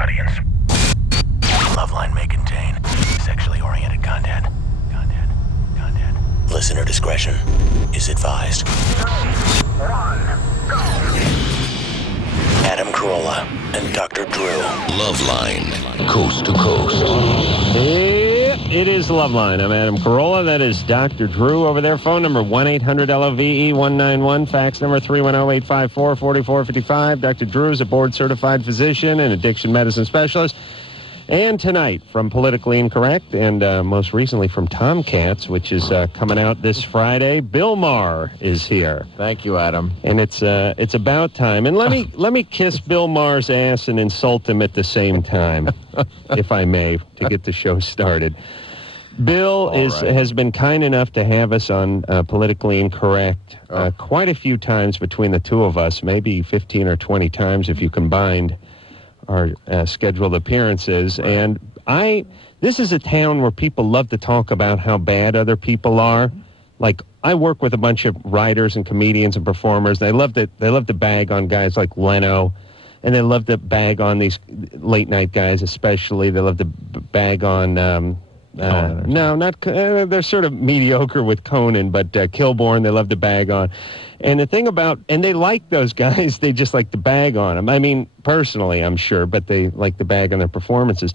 audience. LoveLine may contain sexually oriented content. Listener discretion is advised. 3, 1, go! Adam Carolla and Dr. Drew. LoveLine, coast to coast. It is LoveLine. I'm Adam Carolla. That is Dr. Drew over there. Phone number 1-800-LOVE-191. Fax number 310-854-4455. Dr. Drew is a board-certified physician and addiction medicine specialist. And tonight, from Politically Incorrect, and most recently from Tomcats, which is coming out this Friday, Bill Maher is here. Thank you, Adam. And it's about time. And let me kiss Bill Maher's ass and insult him at the same time, if I may, to get the show started. Bill has been kind enough to have us on Politically Incorrect quite a few times between the two of us, maybe 15 or 20 times if you combined our scheduled appearances. And this is a town where people love to talk about how bad other people are. Like, I work with a bunch of writers and comedians and performers. They love to bag on guys like Leno, and they love to bag on these late night guys especially. They love to bag on they're sort of mediocre with Conan, but Kilborn they love to bag on. And the thing and they like those guys, they just like to bag on them. I mean, personally, I'm sure, but they like to bag on their performances.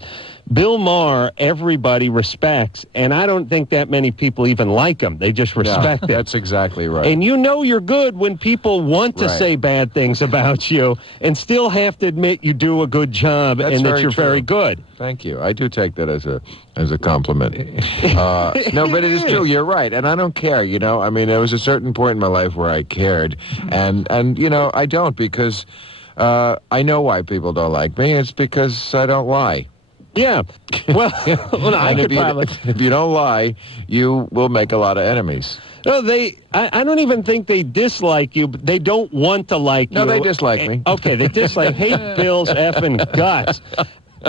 Bill Maher, everybody respects, and I don't think that many people even like him. They just respect it. That's exactly right. And you know you're good when people want to say bad things about you and still have to admit you do a good job and that you're very good. Thank you. I do take that as a compliment. No, but it is true. You're right, and I don't care. You know, I mean, there was a certain point in my life where I cared, and you know, I don't because I know why people don't like me. It's because I don't lie. Yeah. Well, if you don't lie, you will make a lot of enemies. No, I don't even think they dislike you, but they don't want to like you. No, they dislike me. Okay, they hate Bill's effing guts.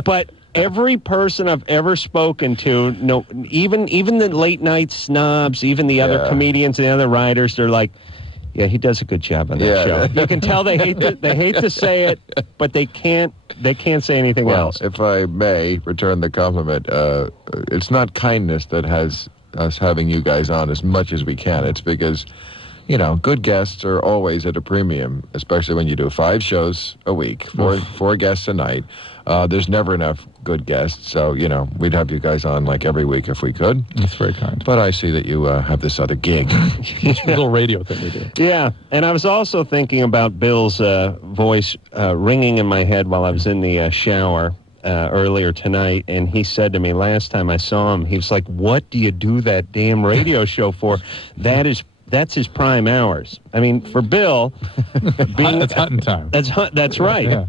But every person I've ever spoken to, even the late night snobs, even the other comedians and the other writers, they're like, yeah, he does a good job on that show. You can tell they hate to say it, but they can't say anything else. If I may return the compliment, it's not kindness that has us having you guys on as much as we can. It's because, you know, good guests are always at a premium, especially when you do 5 shows a week, four guests a night. There's never enough good guests, so, you know, we'd have you guys on like every week if we could. That's very kind. But I see that you have this other gig. It's a little radio thing we do. Yeah, and I was also thinking about Bill's voice ringing in my head while I was in the shower earlier tonight, and he said to me last time I saw him, he was like, what do you do that damn radio show for? That's his prime hours. I mean, for Bill, that's hunting time. That's right. Yeah.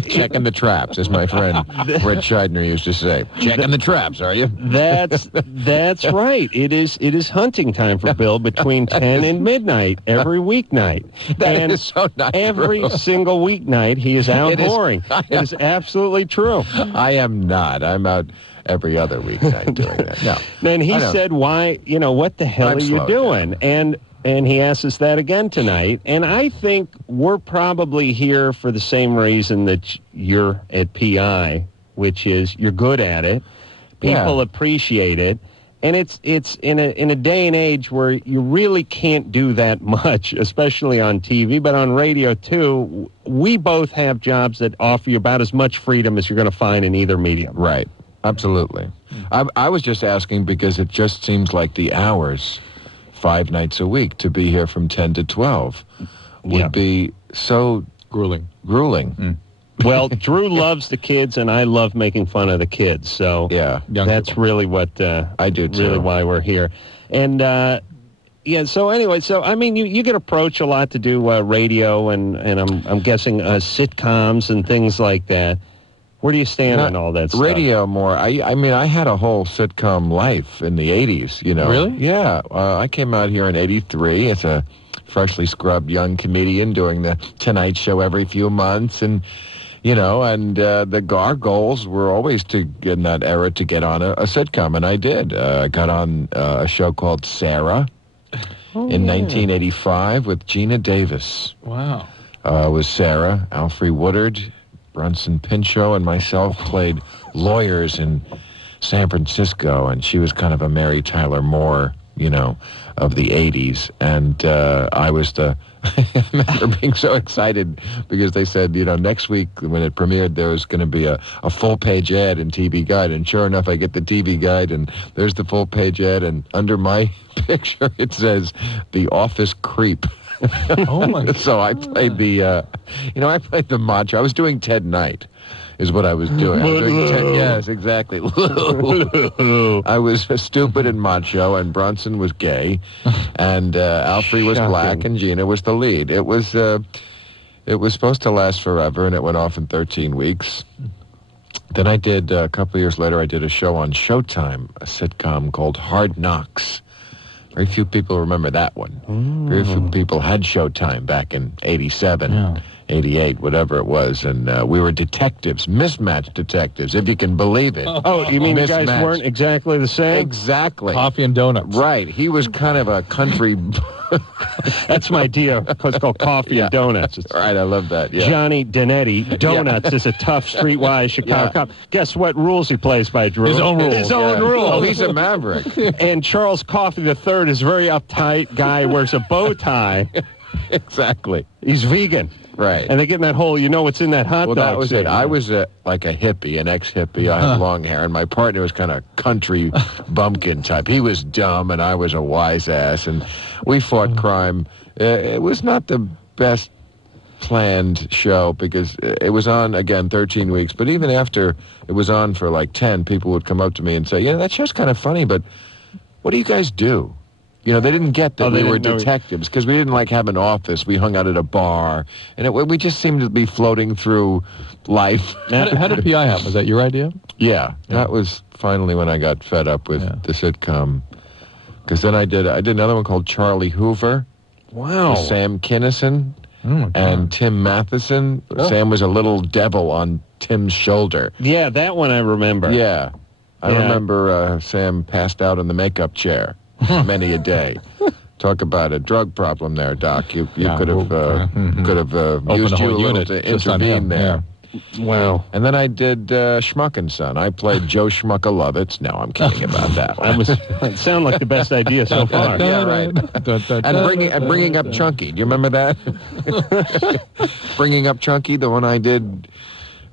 Checking the traps, as my friend Red Scheidner used to say. Checking the traps, are you? That's right. It is hunting time for Bill between 10 and midnight every weeknight. That is so not every true. single weeknight he is out whoring. It is absolutely true. I am not. I'm out every other weeknight doing that. No. Then he said, why, what the hell are you doing? And he asked us that again tonight. And I think we're probably here for the same reason that you're at PI, which is you're good at it. People appreciate it. And it's in a day and age where you really can't do that much, especially on TV, but on radio too. We both have jobs that offer you about as much freedom as you're going to find in either medium. Right. Absolutely. I was just asking because it just seems like the hours 5 nights a week to be here from 10 to 12 would be so grueling. Well, Drew loves the kids, and I love making fun of the kids. So that's really what I do too. Really why we're here. And so anyway, I mean, you get approached a lot to do radio, and I'm guessing sitcoms and things like that. Where do you stand on all that stuff? Radio more. I mean, I had a whole sitcom life in the 80s, you know. Really? Yeah. I came out here in 83 as a freshly scrubbed young comedian doing the Tonight Show every few months. And, you know, and our goals were always in that era to get on a sitcom. And I did. I got on a show called Sarah in 1985 with Gina Davis. Wow. It was Sarah, Alfre Woodard, Bronson Pinchot and myself played lawyers in San Francisco, and she was kind of a Mary Tyler Moore, of the 80s. And I was I remember being so excited because they said, next week when it premiered, there was going to be a full-page ad in TV Guide. And sure enough, I get the TV Guide, and there's the full-page ad. And under my picture, it says, The Office Creep. Oh, my God. So I played I played the macho. I was doing Ted Knight. Is what I was doing. Yes, exactly. I was stupid and macho, and Bronson was gay, and Alfred was black, and Gina was the lead. It was supposed to last forever, and it went off in 13 weeks. Then I did, a couple of years later, I did a show on Showtime, a sitcom called Hard Knocks. Very few people remember that one. Very few people had Showtime back in 87. 88, whatever it was, and we were detectives, mismatched detectives, if you can believe it. Oh, you mean Mismatched. You guys weren't exactly the same? Exactly. Coffee and donuts. Right. He was kind of a country... That's my idea. It's called Coffee and Donuts. All right, I love that. Yeah. Johnny Danetti. Donuts is a tough, streetwise Chicago cop. Guess what rules he plays by, Drew? His own rules. His own rules. Oh, he's a maverick. And Charles Coffey III is a very uptight guy, wears a bow tie. Exactly. He's vegan. Right. And they get in that hole, what's in that hot dog. Well, that was suit. it. I was like a hippie, an ex-hippie. I had long hair, and my partner was kind of country bumpkin type. He was dumb, and I was a wise ass, and we fought crime. It was not the best planned show because it was on, again, 13 weeks. But even after it was on for like 10, people would come up to me and say, that show's kind of funny, but what do you guys do? They didn't get that we were detectives because we didn't have an office. We hung out at a bar, and we just seemed to be floating through life. How did PI happen? Was that your idea? Yeah, that was finally when I got fed up with the sitcom. Because then I did another one called Charlie Hoover. Wow. With Sam Kinison and Tim Matheson. Oh. Sam was a little devil on Tim's shoulder. Yeah, that one I remember. Yeah. I remember Sam passed out in the makeup chair. Many a day. Talk about a drug problem there, Doc. You could have used you a little to intervene there. Yeah. Wow. And then I did Schmuck and Son. I played Joe Schmuckalovitz. No, I'm kidding about that one. It sounded like the best idea so far. Yeah, right. And bringing up Chunky. Do you remember that? Bringing up Chunky, the one I did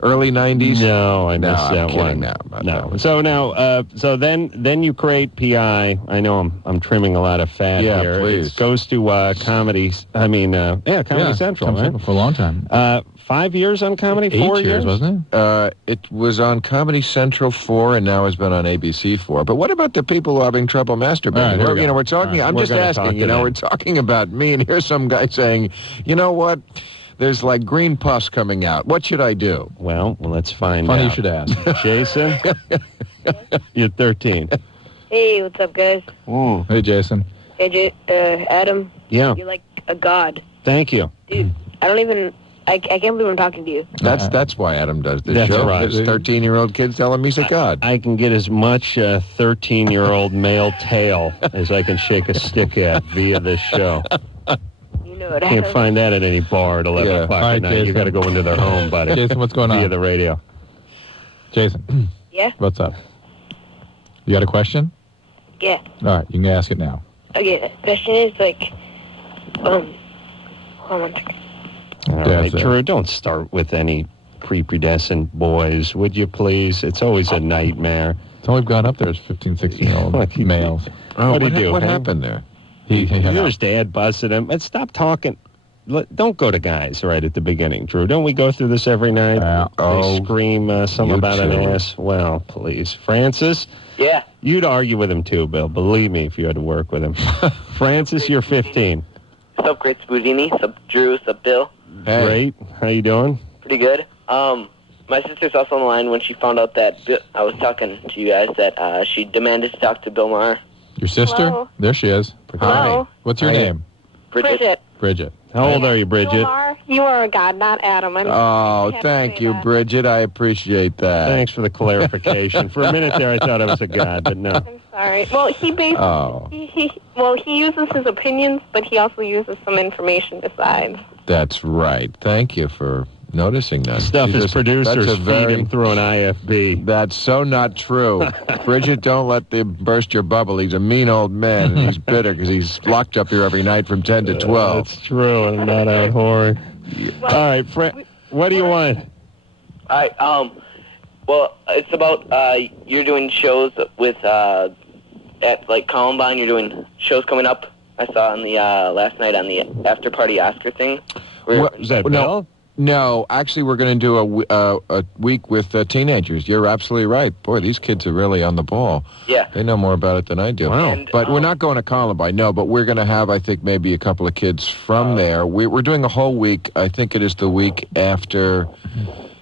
early 90s? No, I missed that one. No. So now, so then you create PI. I know I'm trimming a lot of fat here. Yeah, please. It goes to Comedy. Comedy Central, right? For a long time. 5 years on Comedy. 4 years, wasn't it? It was on Comedy Central 4, and now has been on ABC 4. But what about the people who are having trouble masturbating? Right, we're talking. I'm just asking. We're talking about me, and here's some guy saying, you know what? There's green pus coming out. What should I do? Well, let's find Funny out. you should ask. Jason, you're 13. Hey, what's up, guys? Hey, Jason. Hey, Adam. Yeah. You're like a god. Thank you. Dude, I can't believe I'm talking to you. That's why Adam does this That's show. right. His 13-year-old kid's telling me he's a god. I can get as much 13-year-old male tail as I can shake a stick at via this show. You know it. Can't find that at any bar at 11 o'clock All right, at night. Jason. You got to go into their home, buddy. Jason, what's going on? Via the radio. Jason. Yeah? What's up? You got a question? Yeah. All right, you can ask it now. Okay, the question is, hold on one second. All right, Drew, don't start with any prepubescent boys, would you please? It's always a nightmare. It's all we've got up there is 15, 16-year-old males. What did he do? What happened there? His dad busted him. And stop talking. Don't go to guys right at the beginning, Drew. Don't we go through this every night? They scream something about an ass. Well, please. Francis? Yeah. You'd argue with him too, Bill. Believe me, if you had to work with him. Francis, you're 15. What's up, Great Spoodini? What's up, Drew? What's up, Bill? Hey. Great. How you doing? Pretty good. My sister's also on the line when she found out that I was talking to you guys, that she demanded to talk to Bill Maher. Your sister? Hello? There she is. Hello? What's your name? Bridget. Bridget. How old are you, Bridget? You are a god, not Adam. Oh, thank you, Bridget. I appreciate that. Thanks for the clarification. For a minute there, I thought I was a god, but no. I'm sorry. Well, he basically, Oh. he uses his opinions, but he also uses some information besides. That's right. Thank you for noticing that. Stuff his producers that's feed him through an IFB. That's so not true. Bridget, don't let them burst your bubble. He's a mean old man, and he's bitter because he's locked up here every night from 10 to 12. That's true. I'm not out whoring. All right, Fred, what do you want? All right. Well, it's about you're doing shows with at like Columbine. You're doing shows coming up. I saw on the last night on the after party Oscar thing. Is that Bill? No, actually, we're going to do a week with teenagers. You're absolutely right. Boy, these kids are really on the ball. Yeah. They know more about it than I do. Wow. And, But we're not going to Columbine, no, but we're going to have, I think, maybe a couple of kids from there. We're doing a whole week. I think it is the week after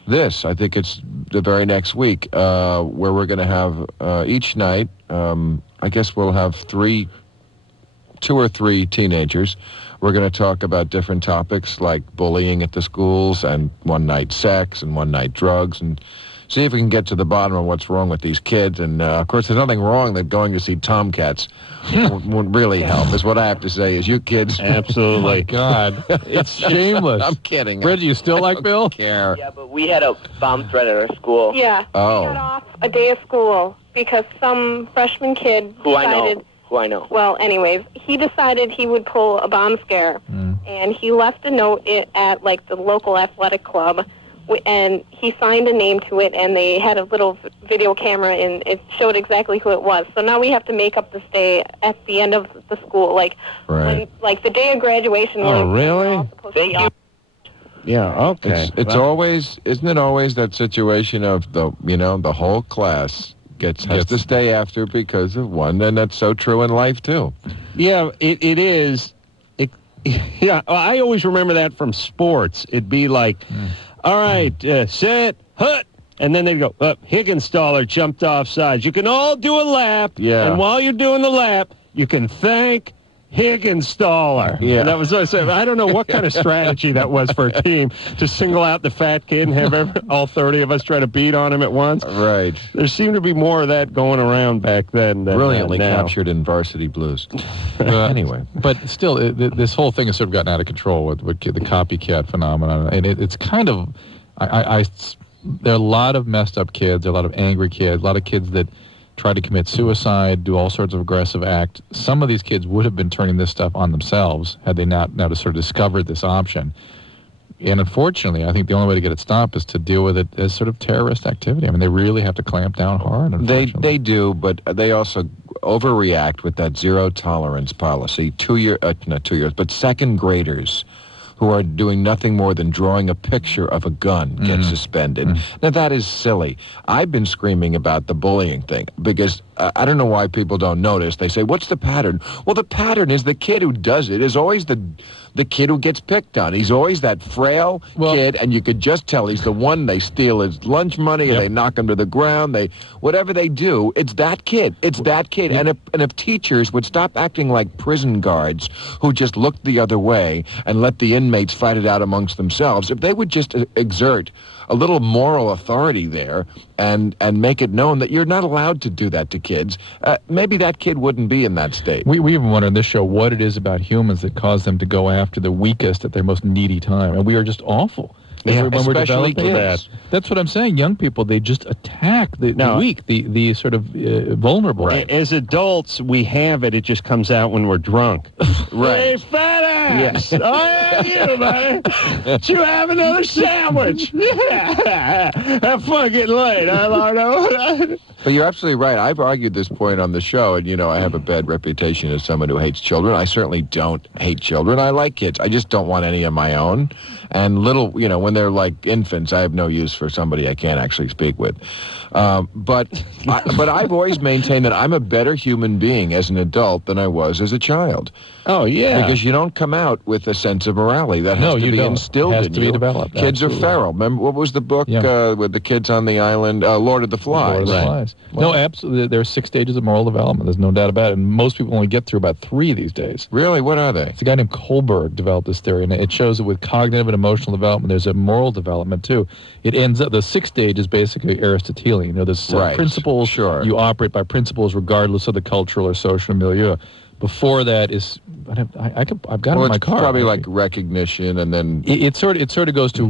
this. I think it's the very next week where we're going to have each night, I guess we'll have 2 or 3 teenagers. We're going to talk about different topics like bullying at the schools and one night sex and one night drugs and see if we can get to the bottom of what's wrong with these kids. And, of course, there's nothing wrong that going to see Tomcats wouldn't really help, is what I have to say, is you kids. Absolutely. Oh, God. It's shameless. I'm kidding. Bridget, you still like Bill? I don't care. Yeah, but we had a bomb threat at our school. Yeah. Oh. We got off a day of school because some freshman kid Who decided... I know. Well, anyways, he decided he would pull a bomb scare, and he left a note at like the local athletic club, and he signed a name to it, and they had a little video camera, and it showed exactly who it was. So now we have to make up this day at the end of the school, like Right. like the day of graduation. Oh, when really? we're all supposed to Thank be you. off. Yeah, okay. It's Well, always, isn't it always that situation of the whole class has to stay after because of one, and that's so true in life too. Yeah, it is. Yeah, I always remember that from sports. It'd be like, all right, set, hut. And then they'd go, Higginstaller jumped off sides. You can all do a lap. Yeah. And while you're doing the lap, you can thank Higginstaller. Yeah. And that was what I said. I don't know what kind of strategy that was for a team to single out the fat kid and have all 30 of us try to beat on him at once. Right. There seemed to be more of that going around back then than Brilliantly now. captured in Varsity Blues. Anyway. But still, this whole thing has sort of gotten out of control with the copycat phenomenon. And it's kind of, there are a lot of messed up kids, there are a lot of angry kids, a lot of kids that try to commit suicide, do all sorts of aggressive acts. Some of these kids would have been turning this stuff on themselves had they not now sort of discovered this option. And unfortunately, I think the only way to get it stopped is to deal with it as sort of terrorist activity. I mean, they really have to clamp down hard. They do, but they also overreact with that zero tolerance policy. Not 2 years, but second graders who are doing nothing more than drawing a picture of a gun get suspended. Now, that is silly. I've been screaming about the bullying thing because I don't know why people don't notice. They say, what's the pattern? Well, the pattern is the kid who does it is always the kid who gets picked on. He's always that frail kid, and you could just tell he's the one. They steal his lunch money, or they knock him to the ground. Whatever they do, it's that kid. It's that kid. And if teachers would stop acting like prison guards who just looked the other way and let the inmates fight it out amongst themselves, if they would just exert a little moral authority there and make it known that you're not allowed to do that to kids, maybe that kid wouldn't be in that state. We even wonder in this show what it is about humans that cause them to go after the weakest at their most needy time. And we are just awful. Yeah, when we're especially developing kids. That's what I'm saying. Young people, they just attack the weak, the sort of vulnerable. Right. As adults, we have it. It just comes out when we're drunk. Right. Hey, fat ass! Yes. Oh, yeah, you, buddy! Did you have another sandwich? Yeah! Have fun getting laid, huh, Lardo? But you're absolutely right. I've argued this point on the show, and, I have a bad reputation as someone who hates children. I certainly don't hate children. I like kids. I just don't want any of my own. And little, when they're like infants, I have no use for somebody I can't actually speak with. But I've always maintained that I'm a better human being as an adult than I was as a child. Oh, yeah. Because you don't come out with a sense of morality. That has to be instilled in you. It has to be developed. Kids Absolutely. are feral. Remember, what was the book with the kids on the island? Lord of the Flies. Lord of the Flies. Well, no, absolutely. There are 6 stages of moral development. There's no doubt about it. And most people only get through about 3 these days. Really? What are they? It's a guy named Kohlberg developed this theory, and it shows that with cognitive and emotional development, there's a moral development, too. It ends up, the 6th stage is basically Aristotelian. There's principles. Sure. You operate by principles regardless of the cultural or social milieu. Before that is I've got it in my car. It's probably like recognition, and then it sort of goes to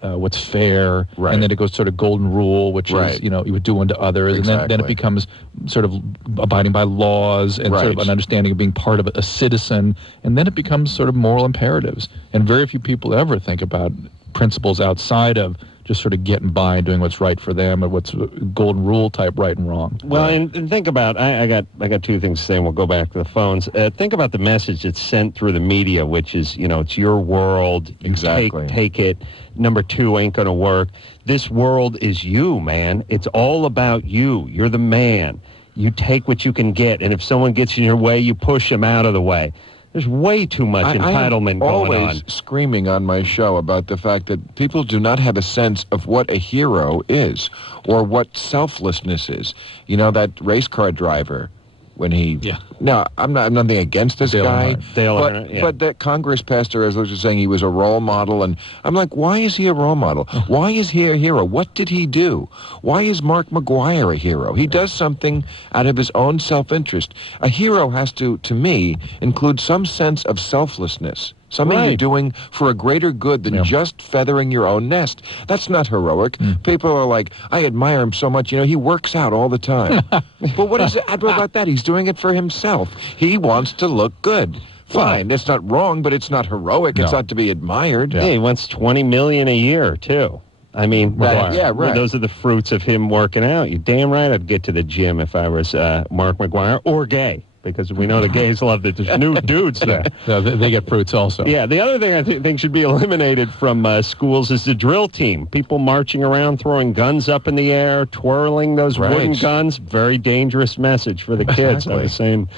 what's fair, Right. and then it goes sort of golden rule, which Right. is you would do unto others, and then Exactly. it becomes sort of abiding by laws and sort of Right. an understanding of being part of a citizen, and then it becomes sort of moral imperatives. And very few people ever think about principles outside of just sort of getting by and doing what's right for them, or what's golden rule type right and wrong. Well, and think about, I got two things to say, and we'll go back to the phones. Think about the message that's sent through the media, which is, it's your world. You Exactly. Take it. Number two ain't going to work. This world is you, man. It's all about you. You're the man. You take what you can get, and if someone gets in your way, you push them out of the way. There's way too much entitlement I'm going always on. screaming on my show about the fact that people do not have a sense of what a hero is or what selflessness is. That race car driver, when he... Yeah. No, I'm nothing against this Dale guy. Earnhardt. Dale Earnhardt, yeah. But that Congress pastor, as I was just saying, he was a role model, and I'm like, why is he a role model? Why is he a hero? What did he do? Why is Mark McGuire a hero? He does something out of his own self-interest. A hero has to me, include some sense of selflessness. Something you're Right. doing for a greater good than just feathering your own nest. That's not heroic. People are like, I admire him so much. He works out all the time. But what is admirable about that? He's doing it for himself. He wants to look good. Fine, that's not wrong, but it's not heroic. It's No. not to be admired. Yeah, he wants $20 million a year, too. I mean, Yeah, right. those are the fruits of him working out. You're damn right I'd get to the gym if I was Mark McGuire, or gay, because we know the gays love that there's new dudes there. So they get fruits also. Yeah, the other thing I think should be eliminated from schools is the drill team. People marching around, throwing guns up in the air, twirling those wooden guns. Very dangerous message for the kids. I was saying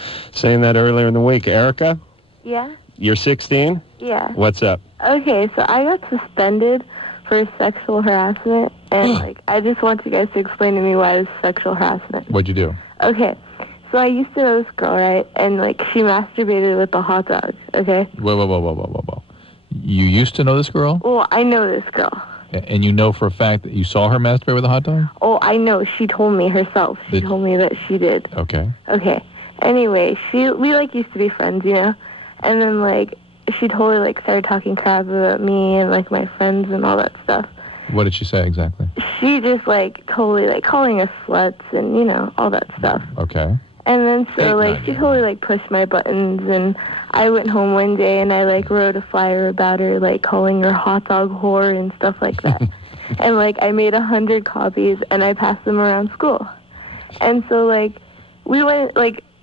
that earlier in the week. Erica, Yeah? you're 16? Yeah. What's up? Okay, so I got suspended for sexual harassment, and I just want you guys to explain to me why it's sexual harassment. What'd you do? Okay, so I used to know this girl, right? And she masturbated with a hot dog. Okay. Whoa. You used to know this girl? Well, I know this girl. And you know for a fact that you saw her masturbate with a hot dog? Oh, I know. She told me herself. She told me that she did. Okay. Okay. Anyway, we used to be friends, and then she totally started talking crap about me and my friends and all that stuff. What did she say exactly? She just totally calling us sluts and all that stuff. Okay. And then so she totally pushed my buttons, and I went home one day and I wrote a flyer about her calling her hot dog whore and stuff like that. And I made 100 copies and I passed them around school. And so we went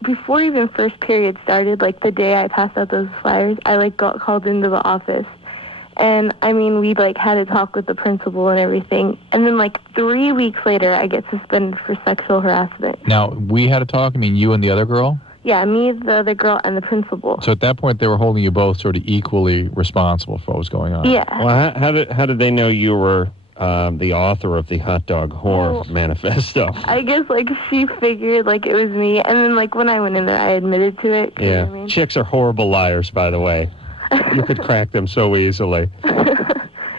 before even first period started, the day I passed out those flyers, I got called into the office. And we had a talk with the principal and everything. And then 3 weeks later, I get suspended for sexual harassment. Now, we had a talk, you and the other girl? Yeah, me, the other girl, and the principal. So at that point, they were holding you both sort of equally responsible for what was going on? Yeah. Well, how did they know you were the author of the hot dog whore manifesto? I guess she figured it was me. And then when I went in there, I admitted to it. You know what I mean? Chicks are horrible liars, by the way. You could crack them so easily.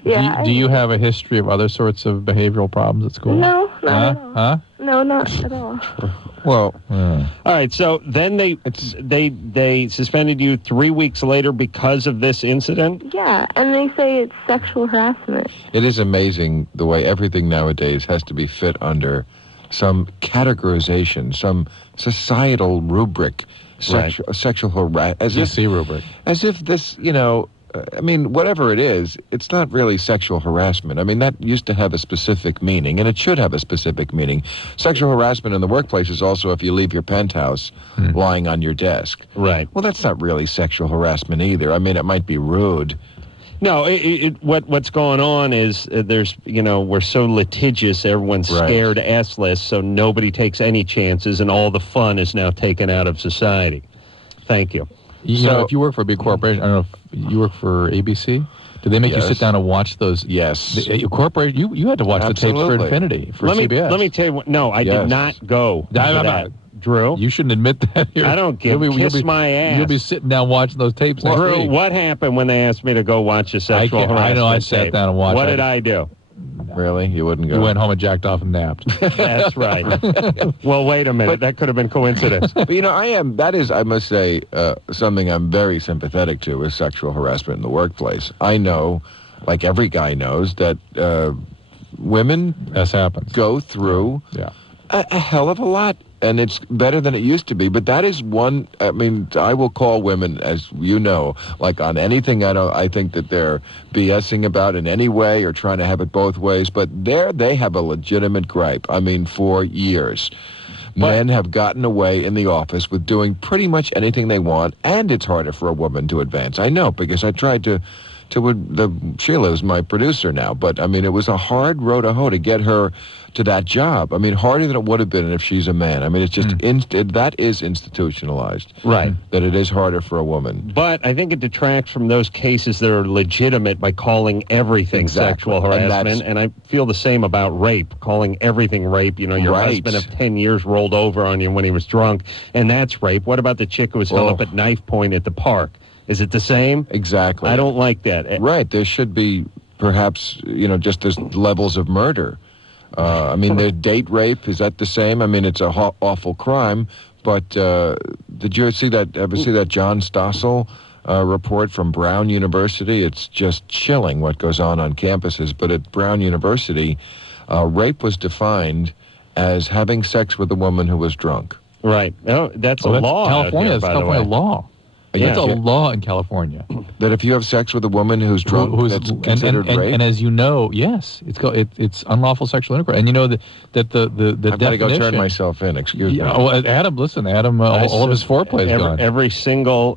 Yeah. Do you have a history of other sorts of behavioral problems at school? No, not at all. Huh? No, not at all. Well, All right, so then they suspended you 3 weeks later because of this incident? Yeah, and they say it's sexual harassment. it is amazing the way everything nowadays has to be fit under some categorization, some societal rubric, sexual harassment. rubric. As if this, whatever it is, it's not really sexual harassment. That used to have a specific meaning, and it should have a specific meaning. Sexual harassment in the workplace is also if you leave your penthouse lying on your desk. Right. Well, that's not really sexual harassment either. It might be rude. No, what's going on is there's, we're so litigious, everyone's scared assless, so nobody takes any chances, and all the fun is now taken out of society. Thank you. If you work for a big corporation, I don't know if you work for ABC, did they make you sit down and watch those? Yes. Corporate, you had to watch the tapes for Infinity, for CBS. Let me tell you what, no, I did not go to that. Drew? You shouldn't admit that here. I don't give kiss my ass. You'll be sitting down watching those tapes next Drew, week. what happened when they asked me to go watch the sexual harassment I know I sat tape? down and watched What it. did I do? Really? You wouldn't go? You went home and jacked off and napped. That's right. Well, wait a minute. That could have been coincidence. But, that is, I must say, something I'm very sympathetic to is sexual harassment in the workplace. I know, like every guy knows, that women This happens. go through a hell of a lot. And it's better than it used to be. But that is one, I will call women, as you know, like on anything I think that they're BSing about in any way or trying to have it both ways. But they have a legitimate gripe. For years. Men have gotten away in the office with doing pretty much anything they want, and it's harder for a woman to advance. I know, because I tried Sheila is my producer now, but it was a hard road to hoe to get her to that job. Harder than it would have been if she's a man. It's just that is institutionalized. Right. That it is harder for a woman. But I think it detracts from those cases that are legitimate by calling everything sexual harassment. And I feel the same about rape, calling everything rape. Your husband of 10 years rolled over on you when he was drunk, and that's rape. What about the chick who was held up at knife point at the park? Is it the same? Exactly. I don't like that. Right. There should be perhaps, just as levels of murder. The date rape, is that the same? It's a awful crime, but did you ever see that John Stossel report from Brown University? It's just chilling what goes on campuses, but at Brown University, rape was defined as having sex with a woman who was drunk. Right. Oh, that's a law. California. That's California law. That's a law in California. That if you have sex with a woman who's drunk, that's considered rape? And as you know, yes, it's unlawful sexual intercourse. And you know that the I've got to go turn myself in. Excuse me. Oh, Adam, listen, all of his foreplay is gone. Every single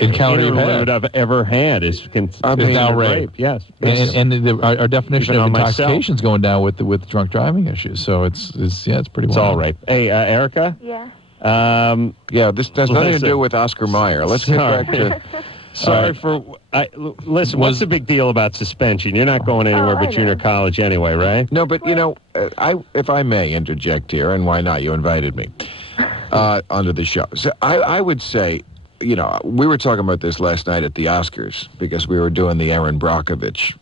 encounter I've ever had is now rape. Yes. And our definition of intoxication is going down with drunk driving issues. So it's pretty wild. It's all rape. Hey, Erica? Yeah. This has nothing to do with Oscar Mayer. Let's get back to... Sorry listen, what's the big deal about suspension? You're not going anywhere but junior college anyway, right? No, but, if I may interject here, and why not? You invited me onto the show. So I would say, we were talking about this last night at the Oscars because we were doing the Erin Brockovich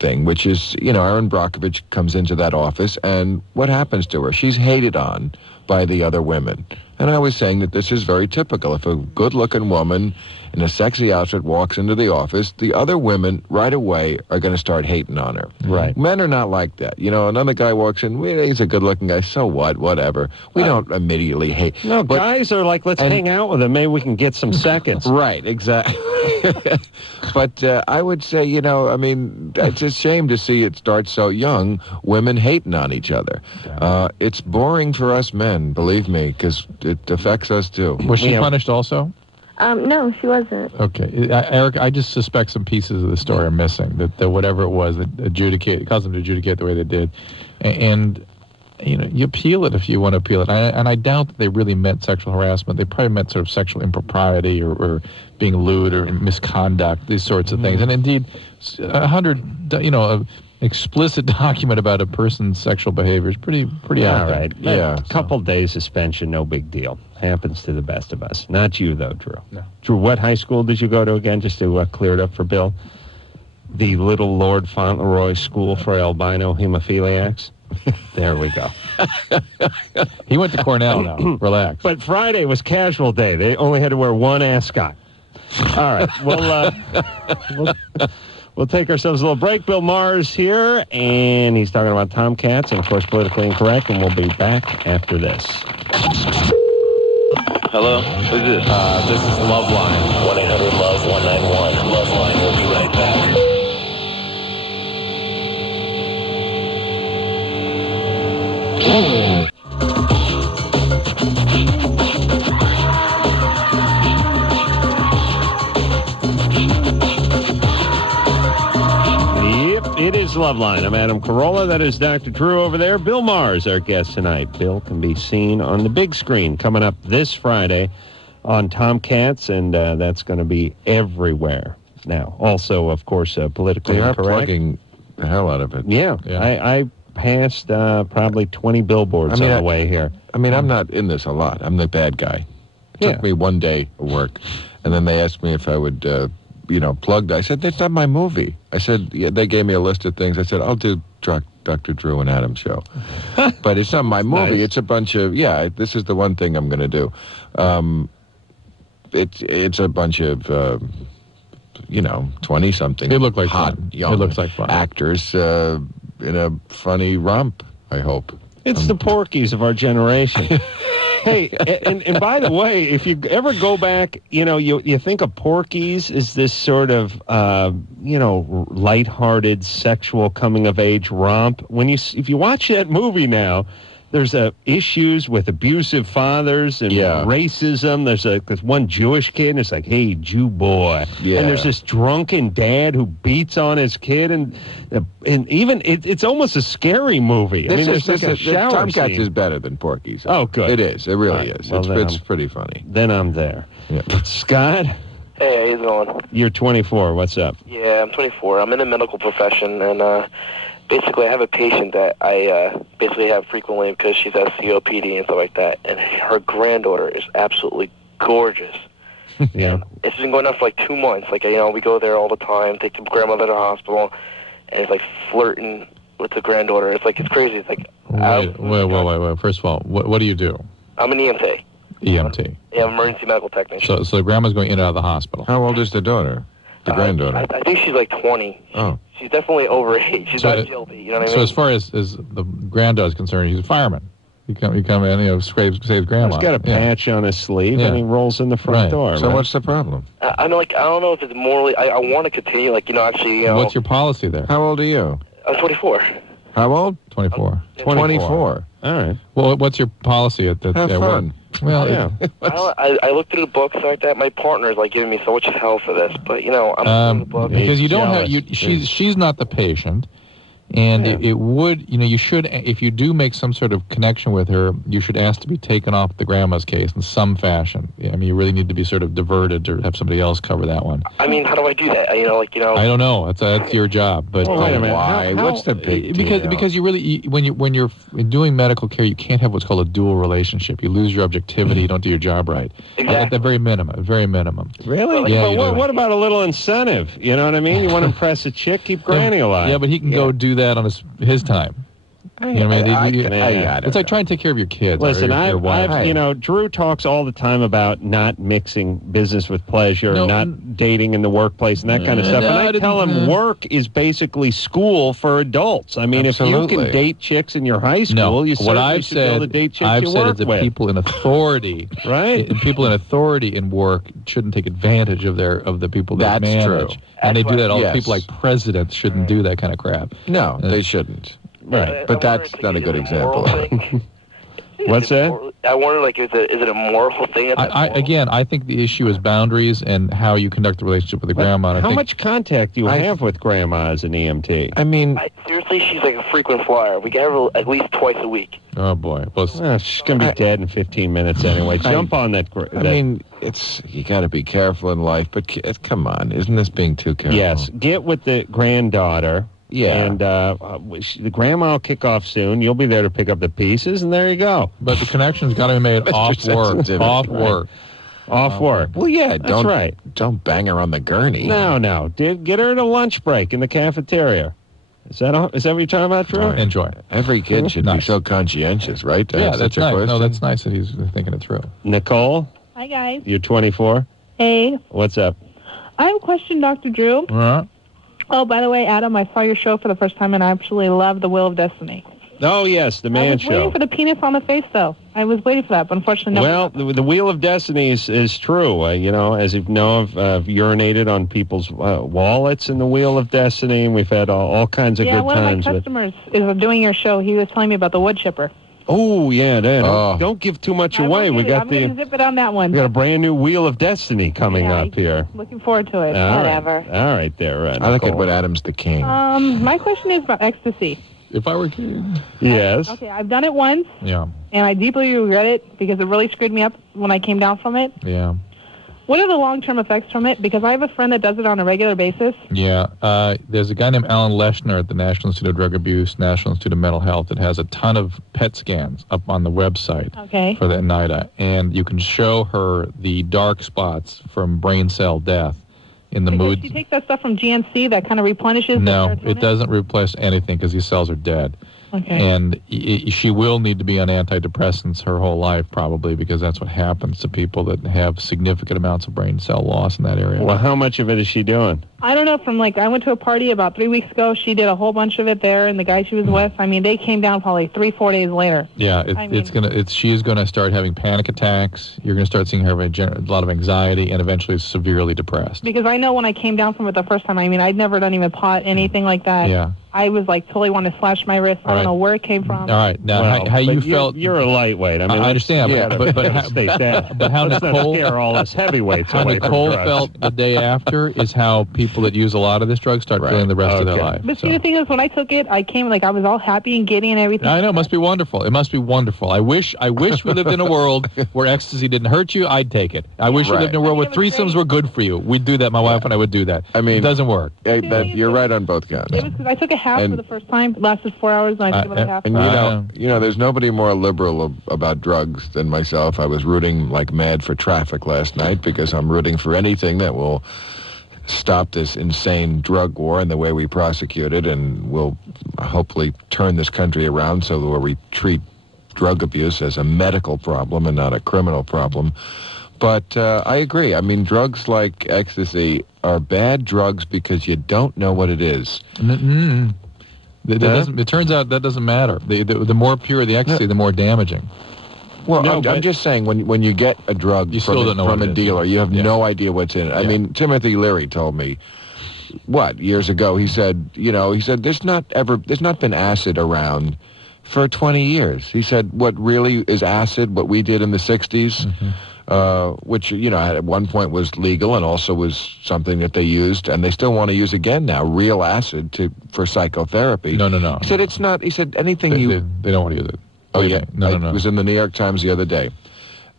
thing, which is, Erin Brockovich comes into that office, and what happens to her? She's hated on by the other women. And I was saying that this is very typical. If a good-looking woman in a sexy outfit walks into the office, the other women right away are going to start hating on her. Right. Men are not like that. Another guy walks in, he's a good-looking guy, so what, whatever. We don't immediately hate. No, guys are like, let's hang out with him. Maybe we can get some seconds. Right, exactly. But I would say, it's a shame to see it start so young, women hating on each other. It's boring for us men, believe me, because it affects us too. Was she punished also? No, she wasn't. Okay. Eric, I just suspect some pieces of the story are missing, that whatever it was, that caused them to adjudicate the way they did. And you appeal it if you want to appeal it. And I doubt that they really meant sexual harassment. They probably meant sort of sexual impropriety or being lewd or misconduct, these sorts of things. And indeed, 100, explicit document about a person's sexual behavior is pretty out there. Right. Yeah. A couple days suspension, no big deal. Happens to the best of us. Not you, though, Drew. No. Drew, what high school did you go to again, just to clear it up for Bill? The Little Lord Fauntleroy School for Albino Hemophiliacs? There we go. He went to Cornell now. Relax. But Friday was casual day. They only had to wear one ascot. All right. Well, we'll take ourselves a little break. Bill Maher's here, and he's talking about Tomcats and, of course, politically incorrect, and we'll be back after this. Hello? Who's this? This is LoveLine. 1-800-LOVE-191. LoveLine will be right back. It is LoveLine. I'm Adam Carolla. That is Dr. Drew over there. Bill Maher is our guest tonight. Bill can be seen on the big screen coming up this Friday on Tomcats, and that's going to be everywhere now. Also, of course, politically They are incorrect. plugging the hell out of it. Yeah. I passed probably 20 billboards on the way here. I'm not in this a lot. I'm the bad guy. It took me one day of work, and then they asked me if I would plugged. I said, that's not my movie. I said, yeah, they gave me a list of things. I said, I'll do Dr. Drew and Adam show. But it's not my movie. Nice. It's a bunch of, this is the one thing I'm going to do. It's a bunch of, 20-something. It looked like hot, fun. young It looks like fun. actors in a funny romp, I hope. It's the Porkies of our generation. Hey, and by the way, if you ever go back, you think of Porky's as this sort of, lighthearted, sexual coming-of-age romp. If you watch that movie now, there's issues with abusive fathers and racism. There's one Jewish kid, and it's like, hey, Jew boy. Yeah. And there's this drunken dad who beats on his kid, and even it's almost a scary movie. There's like a shower Tomcats scene. is better than Porky's. Oh, good. It is. It really is. Well, It's pretty funny. Then I'm there. Yeah. Scott, Hey, how's it going? you're 24. What's up? Yeah, I'm 24. I'm in the medical profession, and basically I have a patient that I basically have frequently because she's has COPD and stuff like that, and her granddaughter is absolutely gorgeous. Yeah. It's been going on for like 2 months. Like, we go there all the time, take the grandmother to the hospital, and it's like flirting with the granddaughter. It's crazy. It's like... Wait. First of all, what do you do? I'm an EMT. EMT. Yeah, I'm an emergency medical technician. So grandma's going in and out of the hospital. How old is the daughter? The granddaughter? I think she's like 20. Oh. She's definitely overage. She's not guilty, you know what I mean? So as far as the granddaughter's concerned, he's a fireman. You come in, saves grandma. He's got a patch on his sleeve, and he rolls in the front door. So right? what's the problem? I don't know if it's morally... I want to continue, actually, What's your policy there? How old are you? I'm 24. How old? 24. 24. All right. Well, what's your policy at Have work? fun. Well, Yeah. I looked through the books like that. My partner's giving me so much hell for this, but I'm through the book. because you don't jealous. she's not the patient, and it would, you should, if you do make some sort of connection with her, you should ask to be taken off the grandma's case in some fashion. I mean, you really need to be sort of diverted or have somebody else cover that one. I mean, how do I do that? I don't know. That's your job, but Well, wait a minute. Why? What's the big deal? because you really, when you're doing medical care, you can't have what's called a dual relationship. You lose your objectivity. You don't do your job right. Exactly. At the very minimum. Really? Yeah, But you do. what about a little incentive? You know what I mean? You want to impress a chick, keep Granny alive. Yeah, but he can go do that on his time. You know what I mean? It's like trying to take care of your kids. Listen, or your wife. Drew talks all the time about not mixing business with pleasure, not dating in the workplace, and that kind of stuff. And I tell him work is basically school for adults. I mean, if you Absolutely. can date chicks in your high school, you certainly should be able to date chicks you work is that with. people in authority, Right. and people in authority in work shouldn't take advantage of the people that That's manage. true. And they do that. All Yes. people like presidents shouldn't do that kind of crap. No, they shouldn't. Right. But that's not a good example. What's that? I wonder, is it a moral thing? I think the issue is boundaries and how you conduct the relationship with the grandma. And I How think, much contact do you have with Grandma as an EMT? I mean, Seriously, she's like a frequent flyer. We get her at least twice a week. Oh boy. Well, She's going to be dead in 15 minutes anyway. Jump on that. I mean, you got to be careful in life, but come on, isn't this being too careful? Yes, get with the granddaughter. Yeah. And the grandma will kick off soon. You'll be there to pick up the pieces, and there you go. but the connection's got to be made off work. sensitivity. Off work. Off work. Well, yeah, That's right. Don't bang her on the gurney. No. Get her at a lunch break in the cafeteria. Is that what you're talking about, Drew? Enjoy. Every kid should be Nice. so conscientious, right? to Yeah, have that's such a nice. No, question? that's nice that he's thinking it through. Nicole, Hi, guys. you're 24. Hey. What's up? I have a question, Dr. Drew. Oh, by the way, Adam, I saw your show for the first time, and I absolutely love The Wheel of Destiny. Oh, yes, the I man was waiting show. for the penis on the face, though. I was waiting for that, but unfortunately, no. Well, the Wheel of Destiny is true. As you know, I've urinated on people's wallets in the Wheel of Destiny, and we've had all kinds of good one times. of my customers is doing your show. He was telling me about the wood chipper. Oh, yeah, Oh. don't give too much I won't away. get it. I'm going to zip it on that one. we got a brand new Wheel of Destiny coming Yeah, up here. Looking forward to it. All Whatever. right. All right there, I like it Nicole. when Adam's the king. My question is about ecstasy. If I were king. Yes. Okay, I've done it once, Yeah. and I deeply regret it because it really screwed me up when I came down from it. Yeah. What are the long-term effects from it? Because I have a friend that does it on a regular basis. Yeah. There's a guy named Alan Leshner at the National Institute of Drug Abuse, National Institute of Mental Health, that has a ton of PET scans up on the website Okay. for the NIDA. And you can show her the dark spots from brain cell death. in the mood. She takes that stuff from GNC that kind of replenishes. No, it doesn't replenish anything because these cells are dead. Okay. And she will need to be on antidepressants her whole life, probably, because that's what happens to people that have significant amounts of brain cell loss in that area. Well, how much of it is she doing? I don't know. I went to a party about 3 weeks ago. She did a whole bunch of it there, and the guy she was with, I mean, they came down probably 3-4 days later. Yeah, she is gonna start having panic attacks. You're gonna start seeing her have a lot of anxiety and eventually severely depressed. Because I know when I came down from it the first time, I mean, I'd never done even pot, anything like that. Yeah. I was totally want to slash my wrist. I don't know where it came from. All right, now how you felt? You're a lightweight. I mean, I understand, but how Nicole not scare all us heavyweights how away Nicole from drugs. felt the day after is how people that use a lot of this drug start feeling the rest of their life. But see, the thing is, when I took it, I came I was all happy and giddy and everything. I know, it must be wonderful. It must be wonderful. I wish we lived in a world where ecstasy didn't hurt you. I'd take it. I wish we lived in a world where threesomes were good for you. We'd do that. My wife and I would do that. I mean, it doesn't work. You're right on both counts. I took a half for the first time. It lasted 4 hours, and I took it a half. And you know, there's nobody more liberal about drugs than myself. I was rooting like mad for traffic last night because I'm rooting for anything that will stop this insane drug war and the way we prosecute it, and will hopefully turn this country around so where we treat drug abuse as a medical problem and not a criminal problem. But I agree. I mean, drugs like ecstasy are bad drugs because you don't know what it is. It turns out that doesn't matter. The more pure the ecstasy, the more damaging. Well, I'm just saying, when you get a drug from a dealer, you have no idea what's in it. I mean, Timothy Leary told me, years ago, he said, there's not been acid around for 20 years. He said, what really is acid, what we did in the 60s, which, at one point was legal and also was something that they used, and they still want to use again now, real acid for psychotherapy. No. He said, it's not, he said, anything they don't want to use it. Oh, yeah. No. It was in the New York Times the other day.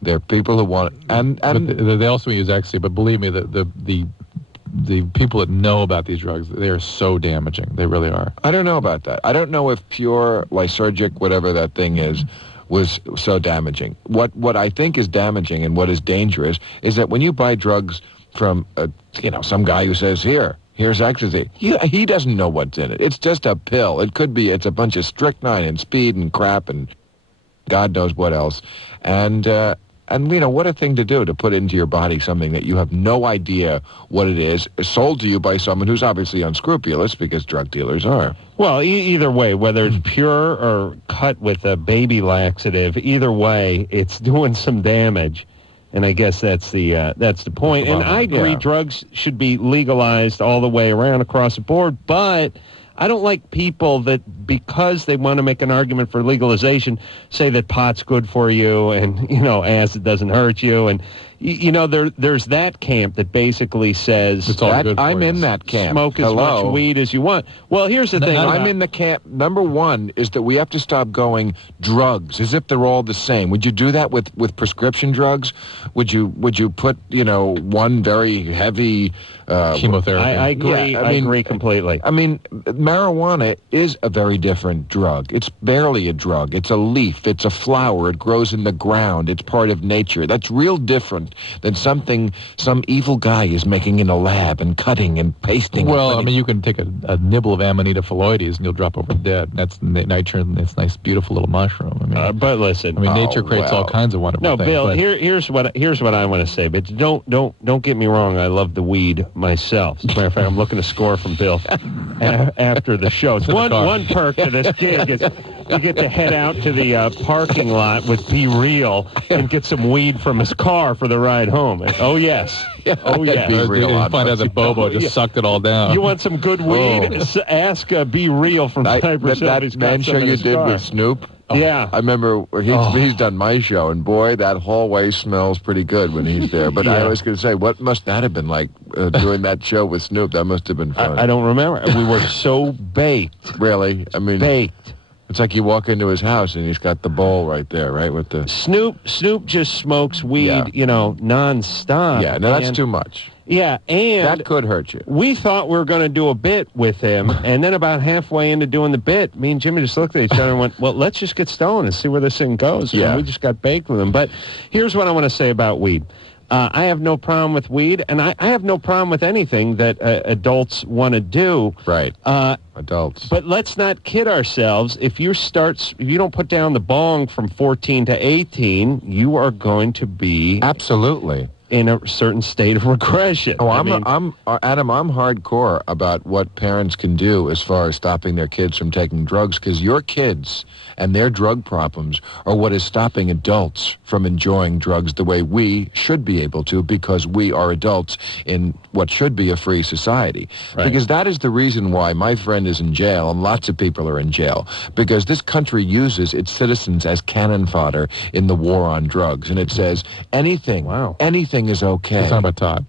There are people who want it. And they also use ecstasy, but believe me, the people that know about these drugs, they are so damaging. They really are. I don't know about that. I don't know if pure lysergic, whatever that thing is, was so damaging. What I think is damaging and what is dangerous is that when you buy drugs from, some guy who says, here's ecstasy. He doesn't know what's in it. It's just a pill. It's a bunch of strychnine and speed and crap and God knows what else. And what a thing to do, to put into your body something that you have no idea what it is, sold to you by someone who's obviously unscrupulous, because drug dealers are. Well, either way, whether it's pure or cut with a baby laxative, either way, it's doing some damage. And I guess that's the point. And I agree, drugs should be legalized all the way around across the board, but I don't like people that, because they want to make an argument for legalization, say that pot's good for you and, acid doesn't hurt you. And, there's that camp that basically says, it's all good for I'm you. in that camp. Smoke as much weed as you want. Well, here's the thing. I'm in the camp. Number one is that we have to stop going drugs as if they're all the same. Would you do that with prescription drugs? Would you put, one very heavy chemotherapy? I agree. I agree completely. I mean, marijuana is a very different drug. It's barely a drug. It's a leaf. It's a flower. It grows in the ground. It's part of nature. That's real different than something some evil guy is making in a lab and cutting and pasting. Well, I mean, you can take a nibble of Amanita phalloides and you'll drop over dead. That's nitrogen. It's a nice, beautiful little mushroom. I mean, but listen, nature creates all kinds of wonderful things. No, Bill. Here's what I want to say. But don't get me wrong. I love the weed myself. As a matter of fact, I'm looking to score from Bill after the show. It's one perk to this gig is you get to head out to the parking lot with Be Real and get some weed from his car for the ride home. Oh, yes. Oh, yes. Be Real. You find out that Bobo just sucked it all down. You want some good weed? Ask Be Real from Cypress Hill. That man show you did with Snoop? Yeah. I remember he's done my show, and boy, that hallway smells pretty good when he's there. But I was going to say, what must that have been like doing that show with Snoop? That must have been fun. I don't remember. We were so baked. Really? I mean, baked. It's like you walk into his house and he's got the bowl right there, right? With the Snoop just smokes weed, nonstop. Yeah, no, that's too much. Yeah, and that could hurt you. We thought we were going to do a bit with him, and then about halfway into doing the bit, me and Jimmy just looked at each other and went, well, let's just get stoned and see where this thing goes. Yeah. And we just got baked with him. But here's what I want to say about weed. I have no problem with weed, and I have no problem with anything that adults want to do. Right. Adults. But let's not kid ourselves. If you don't put down the bong from 14 to 18, you are going to be Absolutely. in a certain state of regression. Oh, Adam, I'm hardcore about what parents can do as far as stopping their kids from taking drugs, because your kids and their drug problems are what is stopping adults from enjoying drugs the way we should be able to, because we are adults in what should be a free society. Right. Because that is the reason why my friend is in jail and lots of people are in jail, because this country uses its citizens as cannon fodder in the war on drugs. And it says anything is okay. It's not about Todd.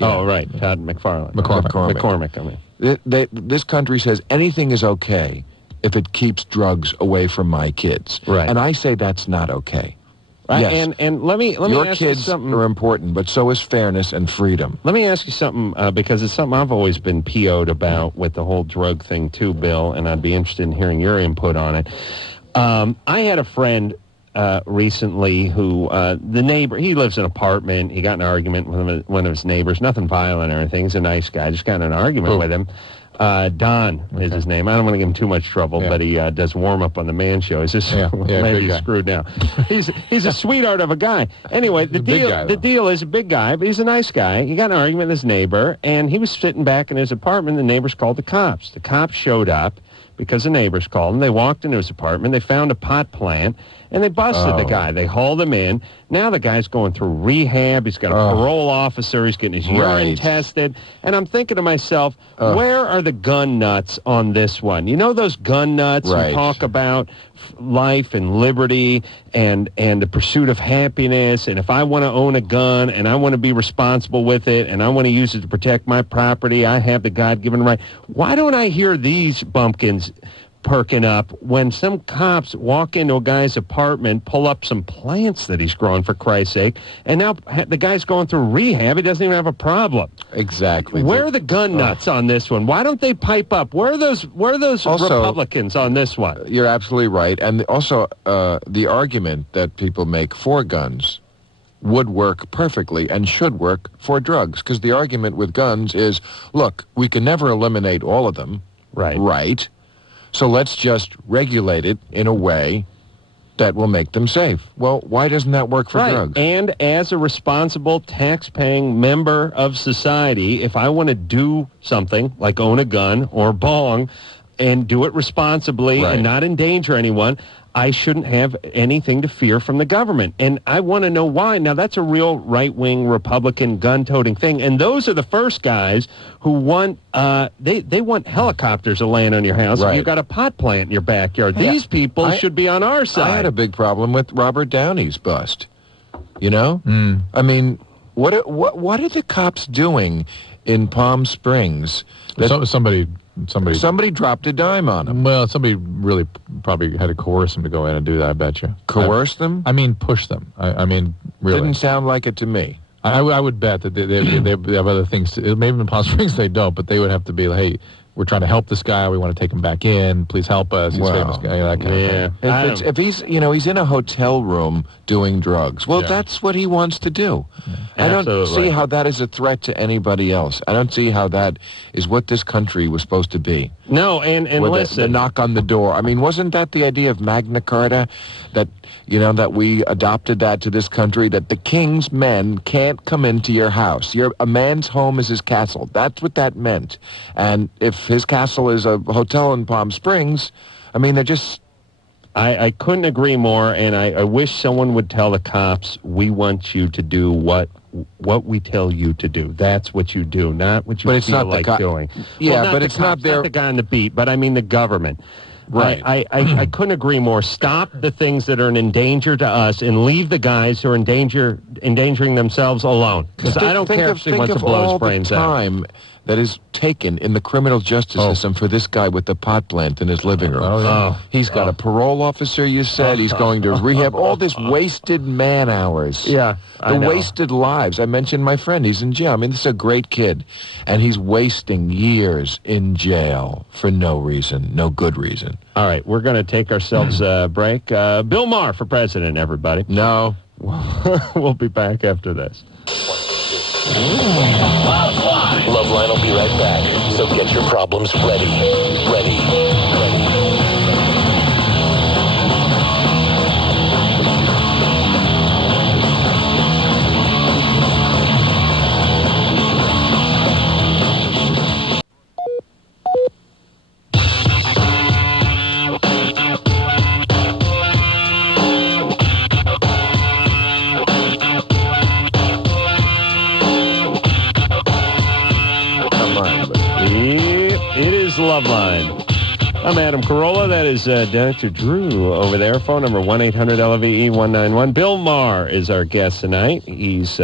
Oh, right. Todd McFarlane. McCormick. I mean. This country says anything is okay if it keeps drugs away from my kids. Right. And I say that's not okay. Right. Yes. And let me Your ask you kids something. are important, but so is fairness and freedom. Let me ask you something, because it's something I've always been PO'd about with the whole drug thing too, Bill, and I'd be interested in hearing your input on it. I had a friend recently who, the neighbor, he lives in an apartment. He got in an argument with one of his neighbors. Nothing violent or anything. He's a nice guy. Just got in an argument with him. Don is his name. I don't want to give him too much trouble, but he does warm-up on the Man Show. He's just maybe he's screwed now. He's a sweetheart of a guy. Anyway, the deal is a big guy, but he's a nice guy. He got in an argument with his neighbor, and he was sitting back in his apartment. The neighbors called the cops. The cops showed up because the neighbors called him. They walked into his apartment. They found a pot plant, and they busted the guy. They hauled him in. Now the guy's going through rehab. He's got a parole officer. He's getting his urine tested. And I'm thinking to myself, where are the gun nuts on this one? You know those gun nuts who talk about life and liberty and the pursuit of happiness, and if I want to own a gun and I want to be responsible with it and I want to use it to protect my property, I have the God-given right. Why don't I hear these bumpkins perking up when some cops walk into a guy's apartment, pull up some plants that he's grown, for Christ's sake, and now the guy's going through rehab. He doesn't even have a problem. Exactly. Where are the gun nuts on this one? Why don't they pipe up? Where are those Republicans on this one? You're absolutely right. And also, the argument that people make for guns would work perfectly and should work for drugs, because the argument with guns is, look, we can never eliminate all of them. Right. So let's just regulate it in a way that will make them safe. Well, why doesn't that work for drugs? And as a responsible, tax-paying member of society, if I want to do something like own a gun or bong and do it responsibly and not endanger anyone, I shouldn't have anything to fear from the government. And I want to know why. Now, that's a real right-wing Republican gun-toting thing. And those are the first guys who want, they want helicopters to land on your house if you've got a pot plant in your backyard. These people should be on our side. I had a big problem with Robert Downey's bust. You know? I mean, what are the cops doing in Palm Springs? Somebody dropped a dime on him. Well, somebody really probably had to coerce them to go in and do that, I bet you. Coerce them? I mean, push them. I mean, really. Didn't sound like it to me. I would bet that they have other things. Maybe in Palm Springs they don't, but they would have to be like, hey, we're trying to help this guy. We want to take him back in. Please help us. He's a famous guy. That kind of thing. If he's, he's in a hotel room doing drugs, well, that's what he wants to do. I don't see how that is a threat to anybody else. I don't see how that is what this country was supposed to be. No, and listen. The knock on the door. I mean, wasn't that the idea of Magna Carta? That, that we adopted that to this country, that the king's men can't come into your house. A man's home is his castle. That's what that meant. And if his castle is a hotel in Palm Springs, I mean, they're just... I couldn't agree more, and I wish someone would tell the cops, we want you to do what we tell you to do. That's what you do, not what you feel like doing. Yeah, well, but it's not their... not the guy on the beat, but I mean the government. Right. I couldn't agree more. Stop the things that are an danger to us and leave the guys who are endangering themselves alone. Because I don't care if he wants to blow his brains out. That is taken in the criminal justice system for this guy with the pot plant in his living room. He's got a parole officer, you said. He's going to rehab. All this wasted man hours. Yeah, the wasted lives. I mentioned my friend. He's in jail. I mean, this is a great kid. And he's wasting years in jail for no reason, no good reason. All right, we're going to take ourselves a break. Bill Maher for president, everybody. No. We'll be back after this. LoveLine will be right back, so get your problems ready. Ready. It is LoveLine. I'm Adam Carolla. That is Dr. Drew over there. Phone number 1-800-LVE-191. Bill Maher is our guest tonight. He's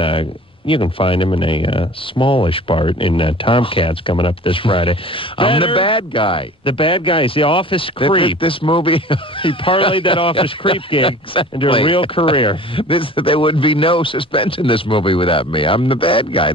you can find him in a smallish part in Tomcats coming up this Friday. I'm the bad guy. The bad guy is the office creep. This movie. He parlayed that office creep gig into a real career. There would be no suspense in this movie without me. I'm the bad guy.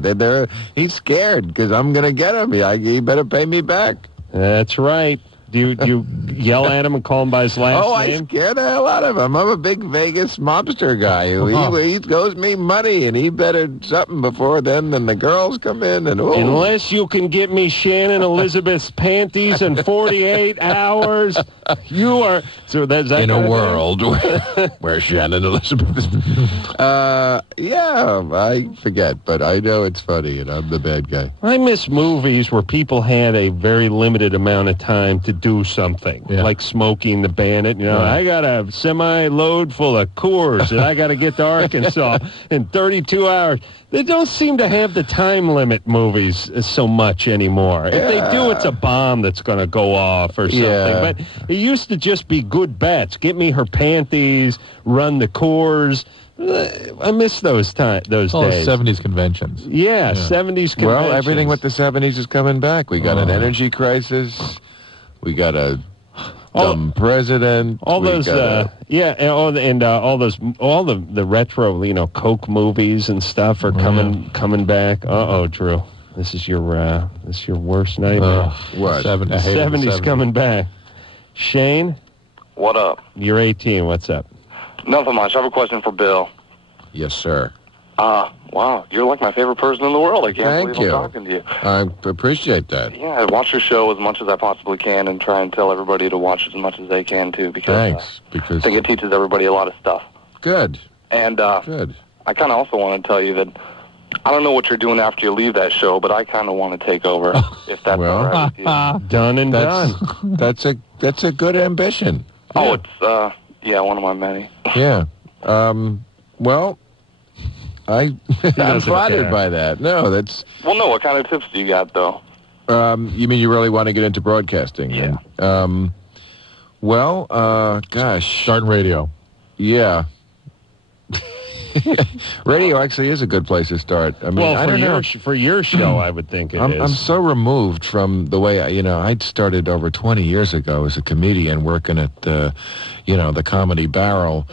He's scared because I'm going to get him. He better pay me back. That's right. Do you yell at him and call him by his last name? I scare the hell out of him. I'm a big Vegas mobster guy. He owes me money, and he better something before then. Then the girls come in, and unless you can get me Shannon Elizabeth's panties in 48 hours, you are. So that's that in a world where Shannon Elizabeth is. Yeah, I forget, but I know it's funny, and I'm the bad guy. I miss movies where people had a very limited amount of time to do something, like Smoking the Bandit. I got a semi-load full of Coors, and I got to get to Arkansas in 32 hours. They don't seem to have the time limit movies so much anymore. If they do, it's a bomb that's going to go off or something. Yeah. But it used to just be good bets. Get me her panties, run the Coors. I miss those days. 70s conventions. Yeah, 70s conventions. Well, everything with the 70s is coming back. We got an energy crisis. We got a dumb president. All those, all the retro, Coke movies and stuff are coming back. Drew, this is your worst nightmare. What? 70s coming back. Shane, what up? You're 18. What's up? Nothing much. I have a question for Bill. Yes, sir. Wow, you're like my favorite person in the world. I can't believe I'm talking to you. I appreciate that. Yeah, I watch your show as much as I possibly can and try and tell everybody to watch it as much as they can, too, because I think it teaches everybody a lot of stuff. Good. And good. I kind of also want to tell you that I don't know what you're doing after you leave that show, but I kind of want to take over, if that's all right with you. Done and done. That's a good ambition. Oh, it's, one of my many. Yeah. Well, I'm flattered by that. No, that's... Well, no, what kind of tips do you got, though? You mean you really want to get into broadcasting? Yeah. Gosh. Starting radio. Yeah. Radio actually is a good place to start. I mean, I don't know. For your show, I would think it is. I'm so removed from the way, I started over 20 years ago as a comedian working at the Comedy Barrel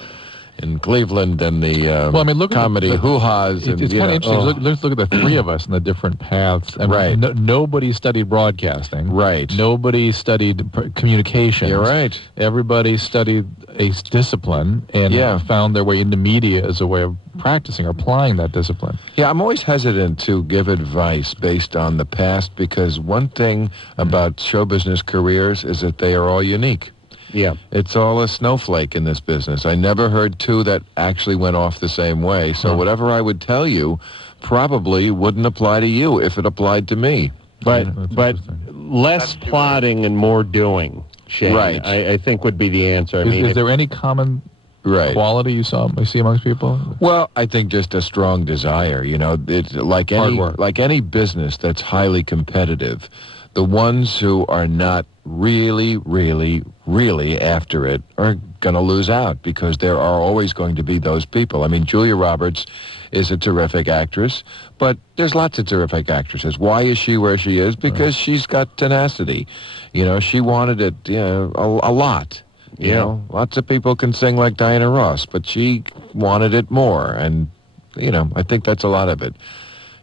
in Cleveland and the look comedy at hoo-has. It's kind of interesting. Let's look at the three of us and the different paths. I mean, right. Nobody studied broadcasting. Right. Nobody studied communications. You're right. Everybody studied a discipline and found their way into media as a way of practicing or applying that discipline. Yeah, I'm always hesitant to give advice based on the past because one thing about show business careers is that they are all unique. Yeah. It's all a snowflake in this business. I never heard two that actually went off the same way. So whatever I would tell you probably wouldn't apply to you if it applied to me. But less plotting and more doing, Shane. Right. I think would be the answer. Is there any common quality you see amongst people? Well, I think just a strong desire. It's like any business that's highly competitive. The ones who are not really, really, really after it are going to lose out because there are always going to be those people. I mean, Julia Roberts is a terrific actress, but there's lots of terrific actresses. Why is she where she is? Because she's got tenacity. She wanted it, a lot. Lots of people can sing like Diana Ross, but she wanted it more. And, I think that's a lot of it.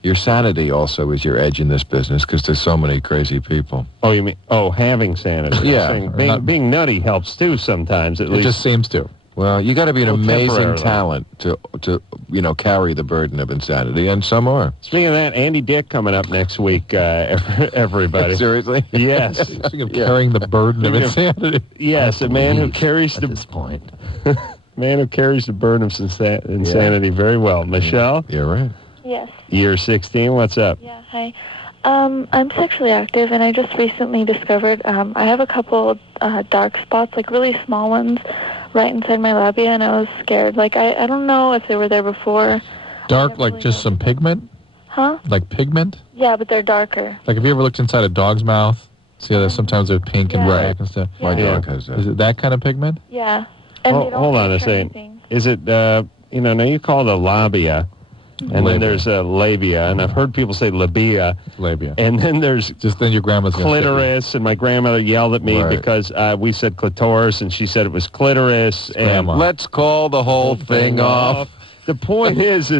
Your sanity also is your edge in this business because there's so many crazy people. Oh, you mean, having sanity. Yeah. Being nutty helps too sometimes, at least. It just seems to. Well, you got to be an amazing temporarily. talent to carry the burden of insanity, and some are. Speaking of that, Andy Dick coming up next week, everybody. Seriously? Yes. Speaking of carrying the burden of insanity. Yes, a man who carries at this point. man who carries the burden of insanity very well. Michelle? You're right. Yes. Year 16, what's up? Yeah, hi. I'm sexually active, and I just recently discovered I have a couple dark spots, like really small ones, right inside my labia, and I was scared. Like, I don't know if they were there before. Dark, like just some pigment? Huh? Like pigment? Yeah, but they're darker. Like, have you ever looked inside a dog's mouth? See how sometimes they're pink and Yeah. black and stuff? My Yeah. dog has that. Is it that kind of pigment? Yeah. And they don't Hold on a itch or second. anything. Is it, now you call it a labia, and then Labia. there's a labia, and I've heard people say labia, Labia. and then there's Just then your grandma's going to clitoris, and my grandmother yelled at me Right. because we said clitoris, and she said it was clitoris. And grandma. Let's call the whole thing off. The point is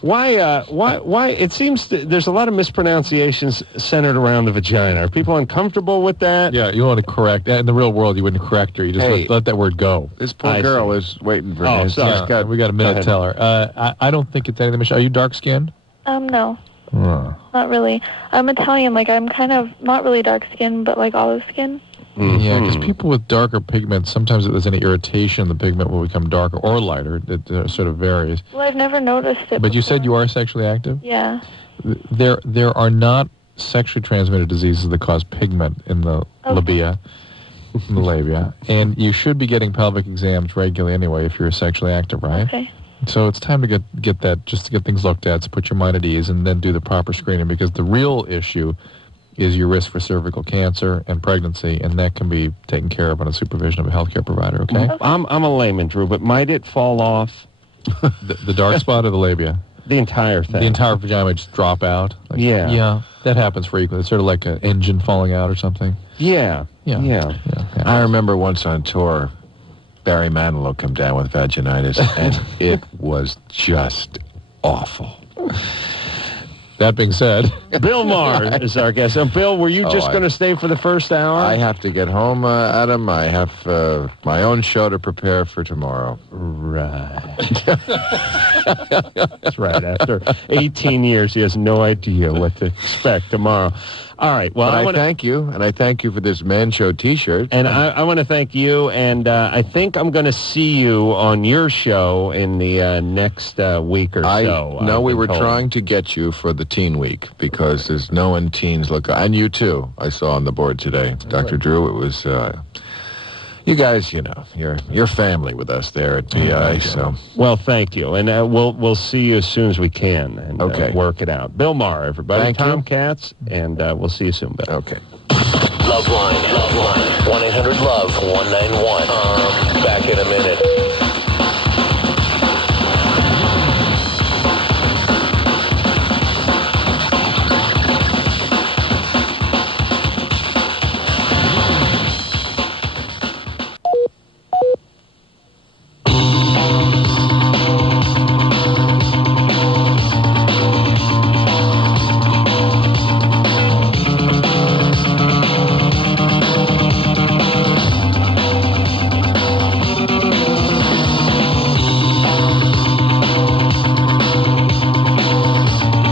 why it seems there's a lot of mispronunciations centered around the vagina. Are people uncomfortable with that? Yeah, you want to correct. In the real world, you wouldn't correct her. You just Hey. let that word go. This poor I girl see. is waiting for Oh, Nancy. sorry. She's got- We got a minute to tell her. I don't think it's anything, Michelle. Are you dark-skinned? No, not really. I'm Italian. Like, I'm kind of not really dark skin, but like olive skin. Yeah, because people with darker pigment, sometimes if there's any irritation, the pigment will become darker or lighter. It sort of varies. Well, I've never noticed it. But you said before. you are sexually active? Yeah. There are not sexually transmitted diseases that cause pigment in the labia, in the labia, and you should be getting pelvic exams regularly anyway if you're sexually active, right? Okay. So it's time to get that, just to get things looked at, to put your mind at ease, and then do the proper screening, because the real issue is your risk for cervical cancer and pregnancy, and that can be taken care of under supervision of a healthcare provider, okay? I'm a layman, Drew, but might it fall off? The dark spot or the labia? The entire thing. The entire vagina might just drop out? Like, Yeah. Yeah, that happens frequently. It's sort of like an engine falling out or something. Yeah. Yeah. I remember once on tour, Barry Manilow came down with vaginitis, and it was just awful. That being said, Bill Maher is our guest. Bill, were you just going to stay for the first hour? I have to get home, Adam. I have my own show to prepare for tomorrow. Right. That's right. After 18 years, he has no idea what to expect tomorrow. All right. Well, But I thank you, and I thank you for this Man Show T-shirt. And I want to thank you, and I think I'm going to see you on your show in the next week or so. No, we I've were been told. trying to get you for the Teen Week because there's no one teens look, and you too. I saw on the board today, Dr. Drew. It was you guys. You're family with us there at PI. So Well, thank you, and we'll see you as soon as we can, and Okay. work it out. Bill Maher, everybody. Thank you. Tom Katz, and we'll see you soon, Bill. okay. LoveLine. 1-800-LOVE-191. Back in a minute.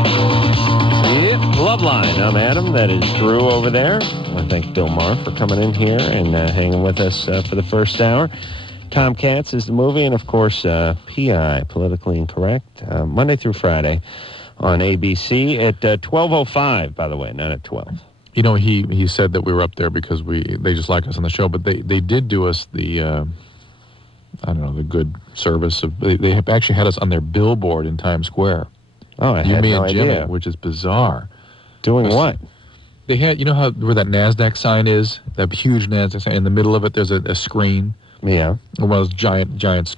Yep, LoveLine. I'm Adam. That is Drew over there. I want to thank Bill Maher for coming in here and hanging with us for the first hour. Tom Katz is the movie, and of course, PI, Politically Incorrect, Monday through Friday on ABC at 12:05, by the way, not at 12. you know, he said that we were up there because they just like us on the show, but they did do us the I don't know, the good service of they have actually had us on their billboard in Times Square. Oh, I You, had me, no and Jimmy, idea. which is bizarre. Doing what? They had, you know how where that NASDAQ sign is, that huge NASDAQ sign. In the middle of it, there's a screen, Yeah. one of those giant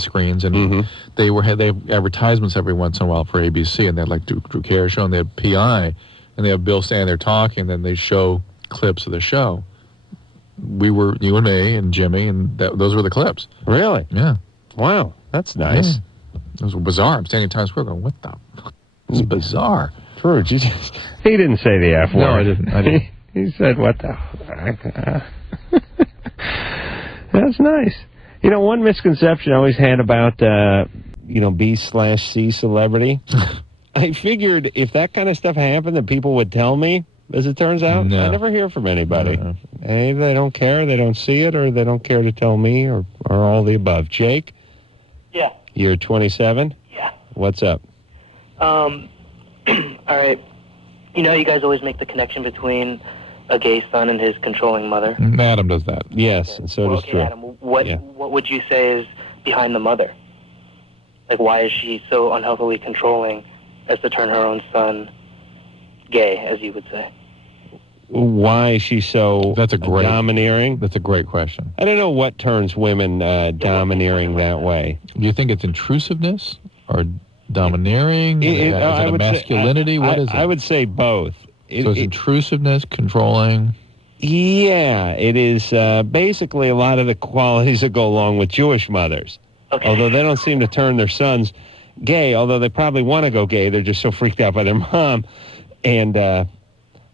screens, and they have advertisements every once in a while for ABC, and they had like Drew Carey show, and they have PI, and they have Bill standing there talking, and then they show clips of the show. We were, you and me and Jimmy, and those were the clips. Really? Yeah. Wow, that's nice. Yeah. It was bizarre. I'm standing in Times Square going, what the? This is bizarre. Drew, he didn't say the F word. No, I didn't. He said, what the? That's nice. You know, one misconception I always had about, B/C celebrity, I figured if that kind of stuff happened that people would tell me. As it turns out, No. I never hear from anybody. No. Either they don't care, they don't see it, or they don't care to tell me, or all the above. Jake? Yeah. You're 27? Yeah. What's up? All right. You know, you guys always make the connection between a gay son and his controlling mother. Adam does that. Yes, and so does Drew. Adam, what would you say is behind the mother? Like, why is she so unhealthily controlling as to turn her own son gay, as you would say? Why is she so domineering? That's a great question. I don't know what turns women domineering that way. Do you think it's intrusiveness or domineering? Is it masculinity? What is it? I would say both. So it's intrusiveness, controlling. Yeah, it is basically a lot of the qualities that go along with Jewish mothers. Okay. Although they don't seem to turn their sons gay, although they probably want to go gay, they're just so freaked out by their mom and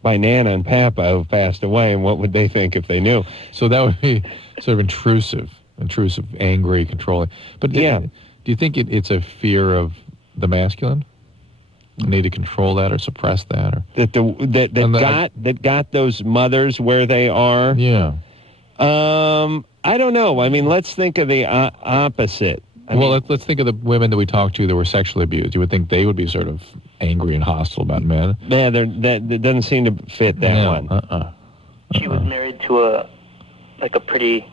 by Nana and Papa who passed away, and what would they think if they knew? So that would be sort of intrusive, angry, controlling. But do you think it's a fear of the masculine? Need to control that or suppress that, or that got those mothers where they are? Yeah. I don't know. I mean, let's think of the opposite. Let's think of the women that we talked to that were sexually abused. You would think they would be sort of angry and hostile about men. Yeah, that doesn't seem to fit that one. She was married to a pretty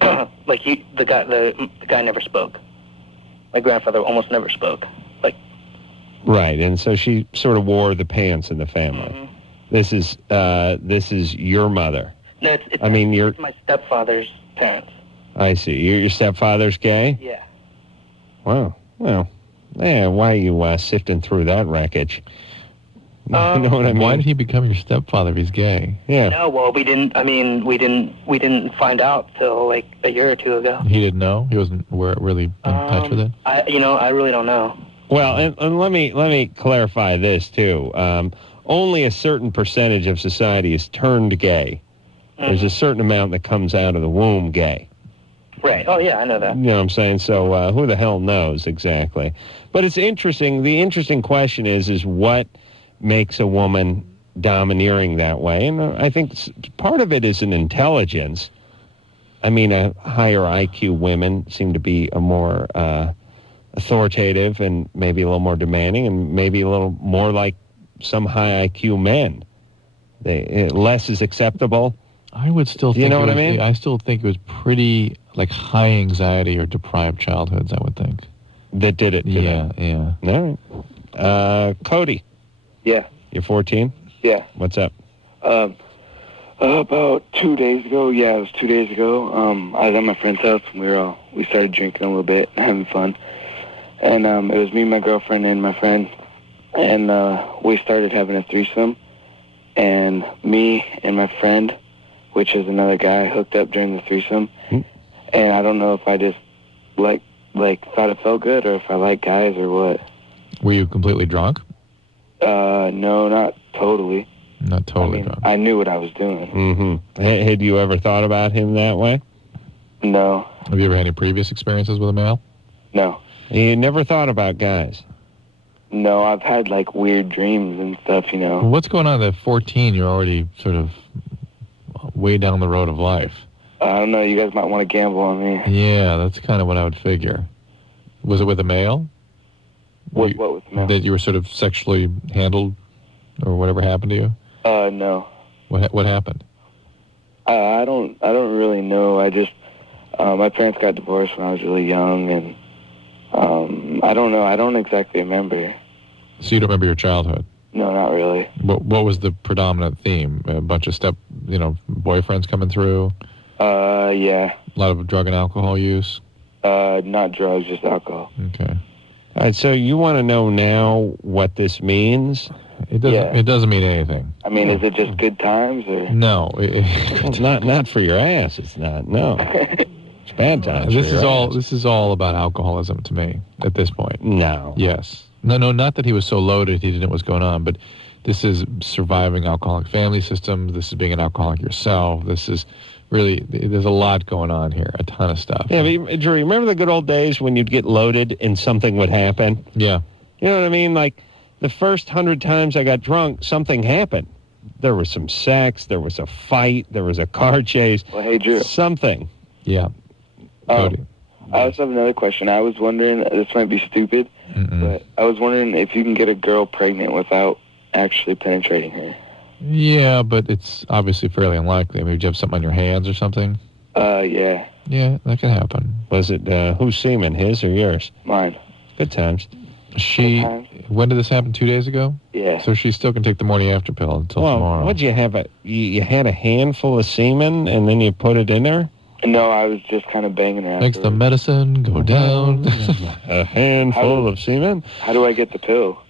the guy never spoke. My grandfather almost never spoke. Right, and so she sort of wore the pants in the family. Mm-hmm. This is your mother. No, it's my stepfather's parents. I see. Your stepfather's gay? Yeah. Wow. Well, why are you sifting through that wreckage? You know what I mean? Why did he become your stepfather if he's gay? Yeah. No, well, we didn't find out till like a year or two ago. He didn't know? He wasn't really in touch with it? I really don't know. Well, and let me clarify this too. Only a certain percentage of society is turned gay. Mm-hmm. There's a certain amount that comes out of the womb gay. Right. Oh, yeah, I know that. You know what I'm saying? So who the hell knows exactly? But it's interesting. The interesting question is what makes a woman domineering that way? And I think part of it is an intelligence. I mean, higher IQ women seem to be a more authoritative and maybe a little more demanding and maybe a little more like some high IQ men. Less is acceptable. I would still think. You know what I mean? I still think it was pretty like high anxiety or deprived childhoods. I would think that did it. Yeah. All right. Cody. Yeah. You're 14. Yeah. What's up? About 2 days ago. Yeah, it was 2 days ago. I was at my friend's house and we started drinking a little bit, having fun, and it was me, my girlfriend, and my friend, and we started having a threesome, and me and my friend, which is another guy, hooked up during the threesome. And I don't know if I just like thought it felt good or if I like guys or what. Were you completely drunk? No, not totally. Not totally drunk. I knew what I was doing. Mm-hmm. Had you ever thought about him that way? No. Have you ever had any previous experiences with a male? No. You never thought about guys? No, I've had like weird dreams and stuff, you know. Well, what's going on at 14? You're already sort of way down the road of life. I don't know. You guys might want to gamble on me. Yeah, that's kind of what I would figure. Was it with a male? What with a male? That you were sort of sexually handled or whatever happened to you? No. What happened? I don't really know. I just my parents got divorced when I was really young, and I don't know. I don't exactly remember. So you don't remember your childhood? No, not really. What was the predominant theme? A bunch of boyfriends coming through? Yeah. A lot of drug and alcohol use? Not drugs, just alcohol. Okay. All right, so you want to know now what this means? It doesn't. Yeah. It doesn't mean anything. I mean, is it just good times or? No. Well, not for your ass. It's not. No. It's bad times. This is all about alcoholism to me at this point. No. Yes. No. Not that he was so loaded he didn't know what was going on, but This is surviving alcoholic family systems. This is being an alcoholic yourself. This is really, there's a lot going on here, a ton of stuff. Yeah, but Drew, remember the good old days when you'd get loaded and something would happen? Yeah. You know what I mean? Like, the first 100 times I got drunk, something happened. There was some sex, there was a fight, there was a car chase. Well, hey, Drew. Something. Yeah. Cody. I also have another question. I was wondering, this might be stupid, but I was wondering if you can get a girl pregnant without actually penetrating her. Yeah, but it's obviously fairly unlikely. Maybe you have something on your hands or something? Yeah. Yeah, that can happen. Was it, whose semen, his or yours? Mine. Good times. When did this happen, 2 days ago? Yeah. So she still can take the morning after pill until tomorrow. What'd you have? You had a handful of semen and then you put it in her? No, I was just kind of banging her. Makes the medicine go down. A handful of semen? How do I get the pill?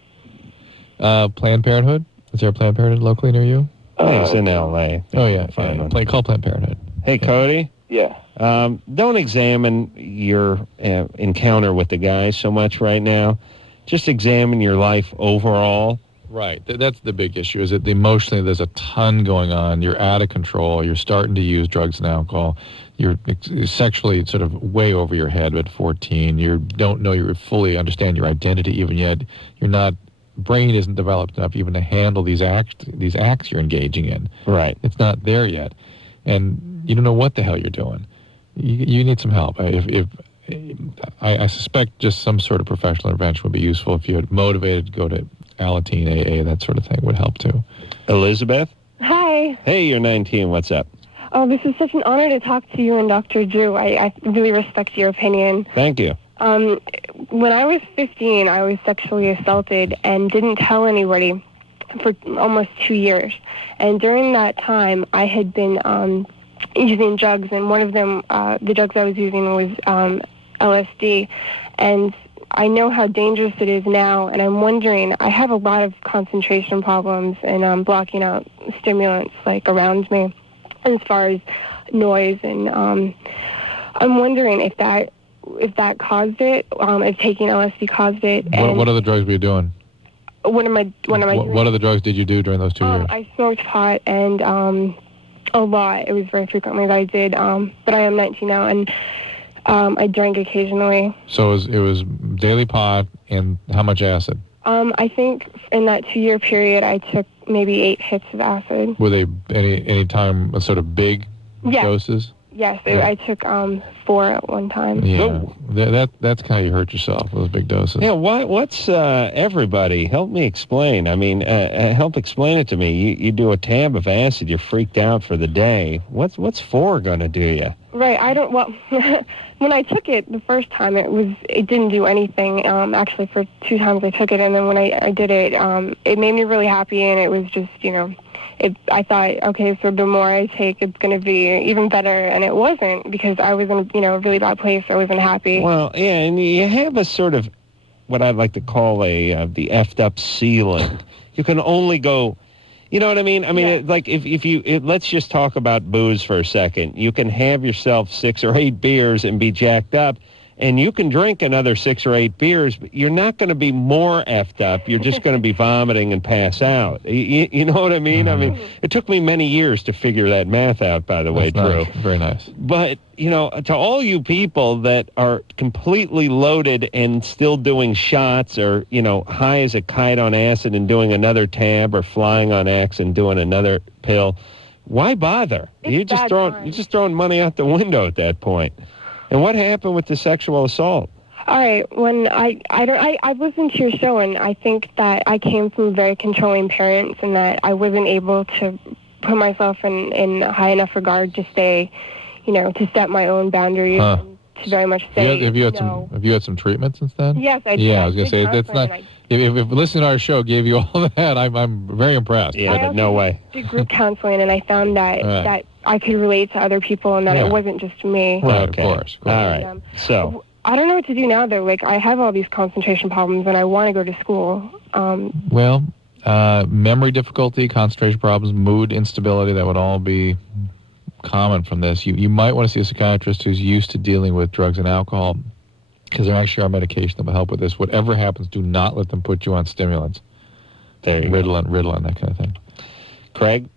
Planned Parenthood? Is there a Planned Parenthood locally near you? It's in L.A. Oh, yeah. Call Planned Parenthood. Hey, Cody? Yeah. Don't examine your encounter with the guy so much right now. Just examine your life overall. Right. That's the big issue, is that emotionally there's a ton going on. You're out of control. You're starting to use drugs and alcohol. You're sexually sort of way over your head at 14. You don't know you fully understand your identity even yet. Brain isn't developed enough even to handle these acts you're engaging in. Right. It's not there yet. And you don't know what the hell you're doing. You need some help. I suspect just some sort of professional intervention would be useful. If you're motivated to go to Alateen, AA, that sort of thing would help too. Elizabeth? Hi. Hey, you're 19. What's up? Oh, this is such an honor to talk to you and Dr. Drew. I really respect your opinion. Thank you. When I was 15, I was sexually assaulted and didn't tell anybody for almost 2 years. And during that time, I had been using drugs, and one of them, the drugs I was using was LSD. And I know how dangerous it is now, and I'm wondering, I have a lot of concentration problems, and I'm blocking out stimulants, like, around me as far as noise, and I'm wondering if that caused it, if taking LSD caused it. And what other drugs were you doing? What am I doing? What other drugs did you do during those 2 years? I smoked pot and a lot. It was very frequently that I did, but I am 19 now, and I drank occasionally. So it was daily pot and how much acid? I think in that 2 year period, I took maybe 8 hits of acid. Were they any time sort of big doses? Yes, I took 4 at one time. Yeah, that's kind of you hurt yourself, those big doses. Yeah, what's everybody? Help me explain. I mean, help explain it to me. You do a tab of acid, you're freaked out for the day. What's 4 going to do you? Right, when I took it the first time, it didn't do anything. Actually, for 2 times I took it, and then when I did it, it made me really happy, and it was just, I thought, okay, so the more I take, it's going to be even better, and it wasn't, because I was in a really bad place. I wasn't happy. Well, yeah, and you have a sort of what I'd like to call the effed up ceiling. You can only go, you know what I mean? I mean, like if you let's just talk about booze for a second. You can have yourself 6 or 8 beers and be jacked up, and you can drink another 6 or 8 beers, but you're not going to be more effed up. You're just going to be vomiting and pass out. You know what I mean? I mean, it took me many years to figure that math out, by the way, Drew. Nice. Very nice. But, to all you people that are completely loaded and still doing shots or, high as a kite on acid and doing another tab or flying on X and doing another pill, why bother? You're just throwing money out the window at that point. And what happened with the sexual assault? All right. When I listened to your show, and I think that I came from very controlling parents, and that I wasn't able to put myself in high enough regard to stay, to set my own boundaries, and to very much say Have you had some treatment since then? Yes, I did. Yeah, I was going to say that's not. If listening to our show gave you all that, I'm very impressed. Yeah, but no way. I did group counseling, and I found that I could relate to other people, and that it wasn't just me. Right, of course. All right. So I don't know what to do now, though. Like, I have all these concentration problems, and I want to go to school. Memory difficulty, concentration problems, mood instability, that would all be common from this. You might want to see a psychiatrist who's used to dealing with drugs and alcohol, because there actually are medication that will help with this. Whatever happens, do not let them put you on stimulants, There you go. Ritalin, that kind of thing. Craig?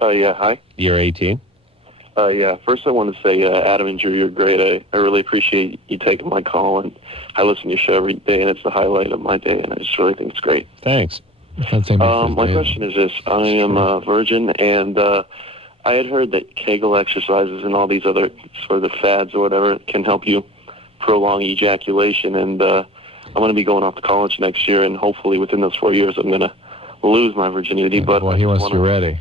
Yeah, hi. You're 18. Yeah, first I want to say, Adam and Drew, you're great. I really appreciate you taking my call, and I listen to your show every day, and it's the highlight of my day, and I just really think it's great. Thanks. My question is this. I am a virgin, and I had heard that Kegel exercises and all these other sort of fads or whatever can help you prolong ejaculation, and I'm going to be going off to college next year, and hopefully within those 4 years I'm going to lose my virginity. But well, he wants you ready.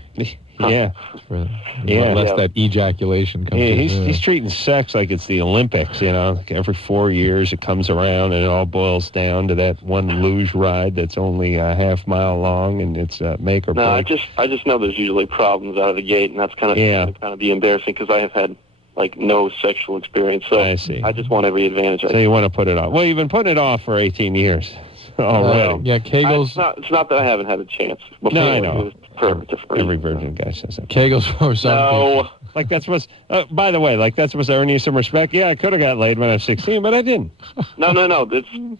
Yeah. Unless that ejaculation comes in. He's treating sex like it's the Olympics, you know. Every 4 years it comes around and it all boils down to that one luge ride that's only a half mile long, and it's make or break. No, I just know there's usually problems out of the gate, and that's kind of be embarrassing because I have had no sexual experience. So I see. I just want every advantage. So you want to put it off. Well, you've been putting it off for 18 years. Already. Yeah, Kegels. It's not that I haven't had a chance. Before. No, I know. Every virgin guy says that. Kegels for some people. Like that's what's. By the way, that's supposed to earn you some respect. Yeah, I could have got laid when I was 16, but I didn't. No.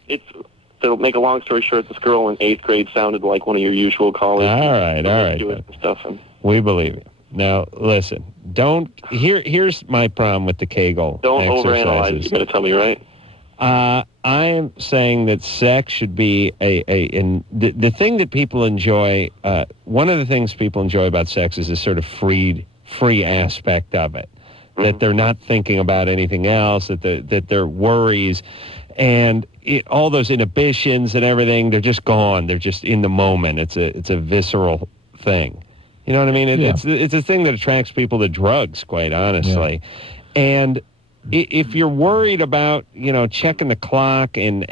It's. To make a long story short, this girl in 8th grade sounded like one of your usual colleagues. All right. Do it and stuff. We believe you. Now, listen. Here's my problem with the Kegel. Don't overanalyze. exercises. You're going to tell me, right? I am saying that sex should be the thing that people enjoy. One of the things people enjoy about sex is this sort of free aspect of it, that they're not thinking about anything else, that their worries and all those inhibitions and everything, they're just gone. They're just in the moment. It's a visceral thing. You know what I mean? It's a thing that attracts people to drugs, quite honestly, and. If you're worried about, checking the clock and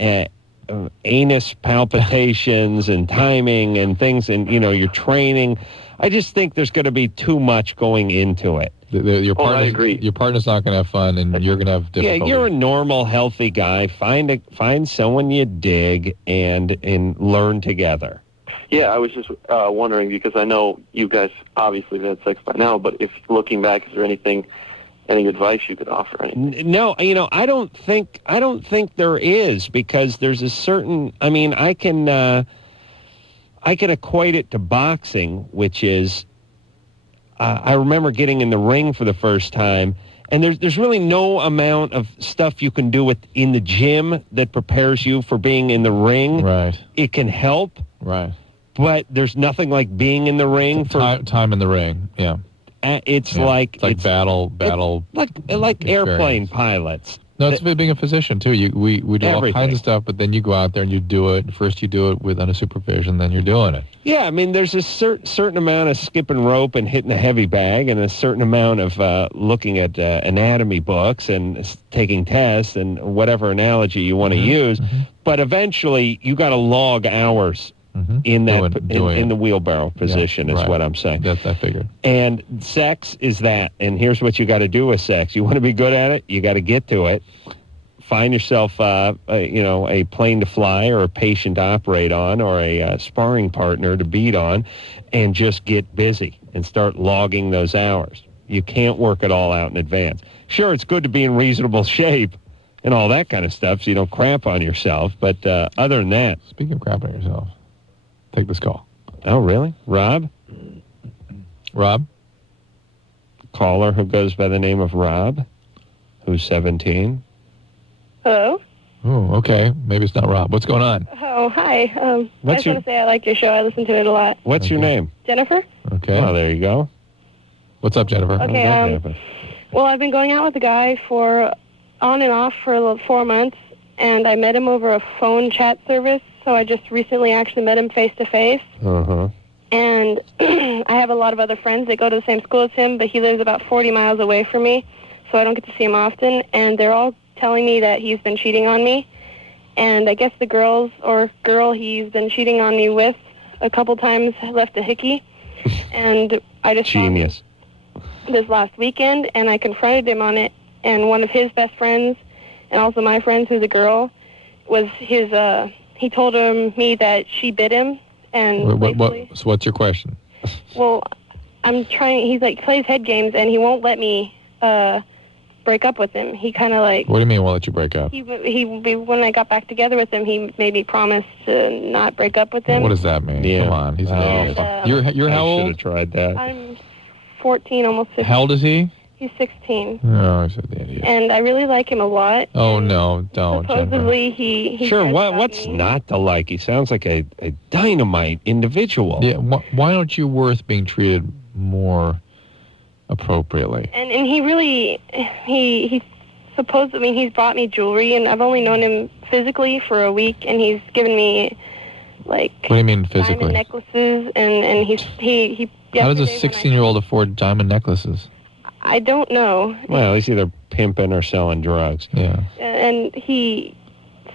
anus palpitations and timing and things and, your training, I just think there's going to be too much going into it. I agree. Your partner's not going to have fun, and you're going to have difficulty. Yeah, you're a normal, healthy guy. Find someone you dig and learn together. Yeah, I was just wondering, because I know you guys obviously have had sex by now, but if looking back, is there any advice you could offer? No, I don't think there is, because there's a certain. I mean, I can equate it to boxing, which is. I remember getting in the ring for the first time, and there's really no amount of stuff you can do in the gym that prepares you for being in the ring. Right. It can help. Right. But there's nothing like being in the ring time in the ring. Yeah. It's battle like airplane pilots. No, it's being a physician too. We do all kinds of stuff, but then you go out there and you do it. First you do it with under supervision, then you're doing it. Yeah, I mean, there's a certain amount of skipping rope and hitting a heavy bag, and a certain amount of looking at anatomy books and taking tests and whatever analogy you want to use. Mm-hmm. But eventually, you got to log hours. Mm-hmm. In the wheelbarrow position is what I'm saying. That's I figured. And sex is that. And here's what you got to do with sex. You want to be good at it, you got to get to it. Find yourself, a plane to fly or a patient to operate on or a sparring partner to beat on, and just get busy and start logging those hours. You can't work it all out in advance. Sure, it's good to be in reasonable shape and all that kind of stuff so you don't crap on yourself. But other than that. Speaking of crapping on yourself. Take this call. Oh, really? Rob? Caller who goes by the name of Rob, who's 17. Hello? Oh, okay. Maybe it's not Rob. What's going on? Oh, hi. I just want to say I like your show. I listen to it a lot. What's your name? Jennifer. Okay. Oh, there you go. What's up, Jennifer? Okay, well, I've been going out with a guy for on and off for 4 months, and I met him over a phone chat service. So I just recently actually met him face-to-face. Uh-huh. And I have a lot of other friends that go to the same school as him, but he lives about 40 miles away from me, so I don't get to see him often. And they're all telling me that he's been cheating on me. And I guess the girl he's been cheating on me with a couple times left a hickey. And I just Genius. This last weekend, and I confronted him on it. And one of his best friends, and also my friend who's a girl, was his... He told me that she bit him, and so what's your question? Well, I'm trying. He's plays head games, and he won't let me break up with him. He kind of like. What do you mean won't let you break up? When I got back together with him, he made me promise to not break up with him. What does that mean? Yeah. Come on, he's you're how I old? should have tried that. I'm 14, almost 15. How old is he? He's 16. Oh, I said the idiot. And I really like him a lot. Oh no, don't. Supposedly he Sure, cares about what's me. not to like? He sounds like a dynamite individual. Yeah, why aren't you worth being treated more appropriately? And he really he supposed. I mean, he's bought me jewelry, and I've only known him physically for a week, and he's given me like. What do you mean physically? Diamond necklaces, and he. How does a 16-year-old afford diamond necklaces? I don't know. Well, he's either pimping or selling drugs. Yeah. And he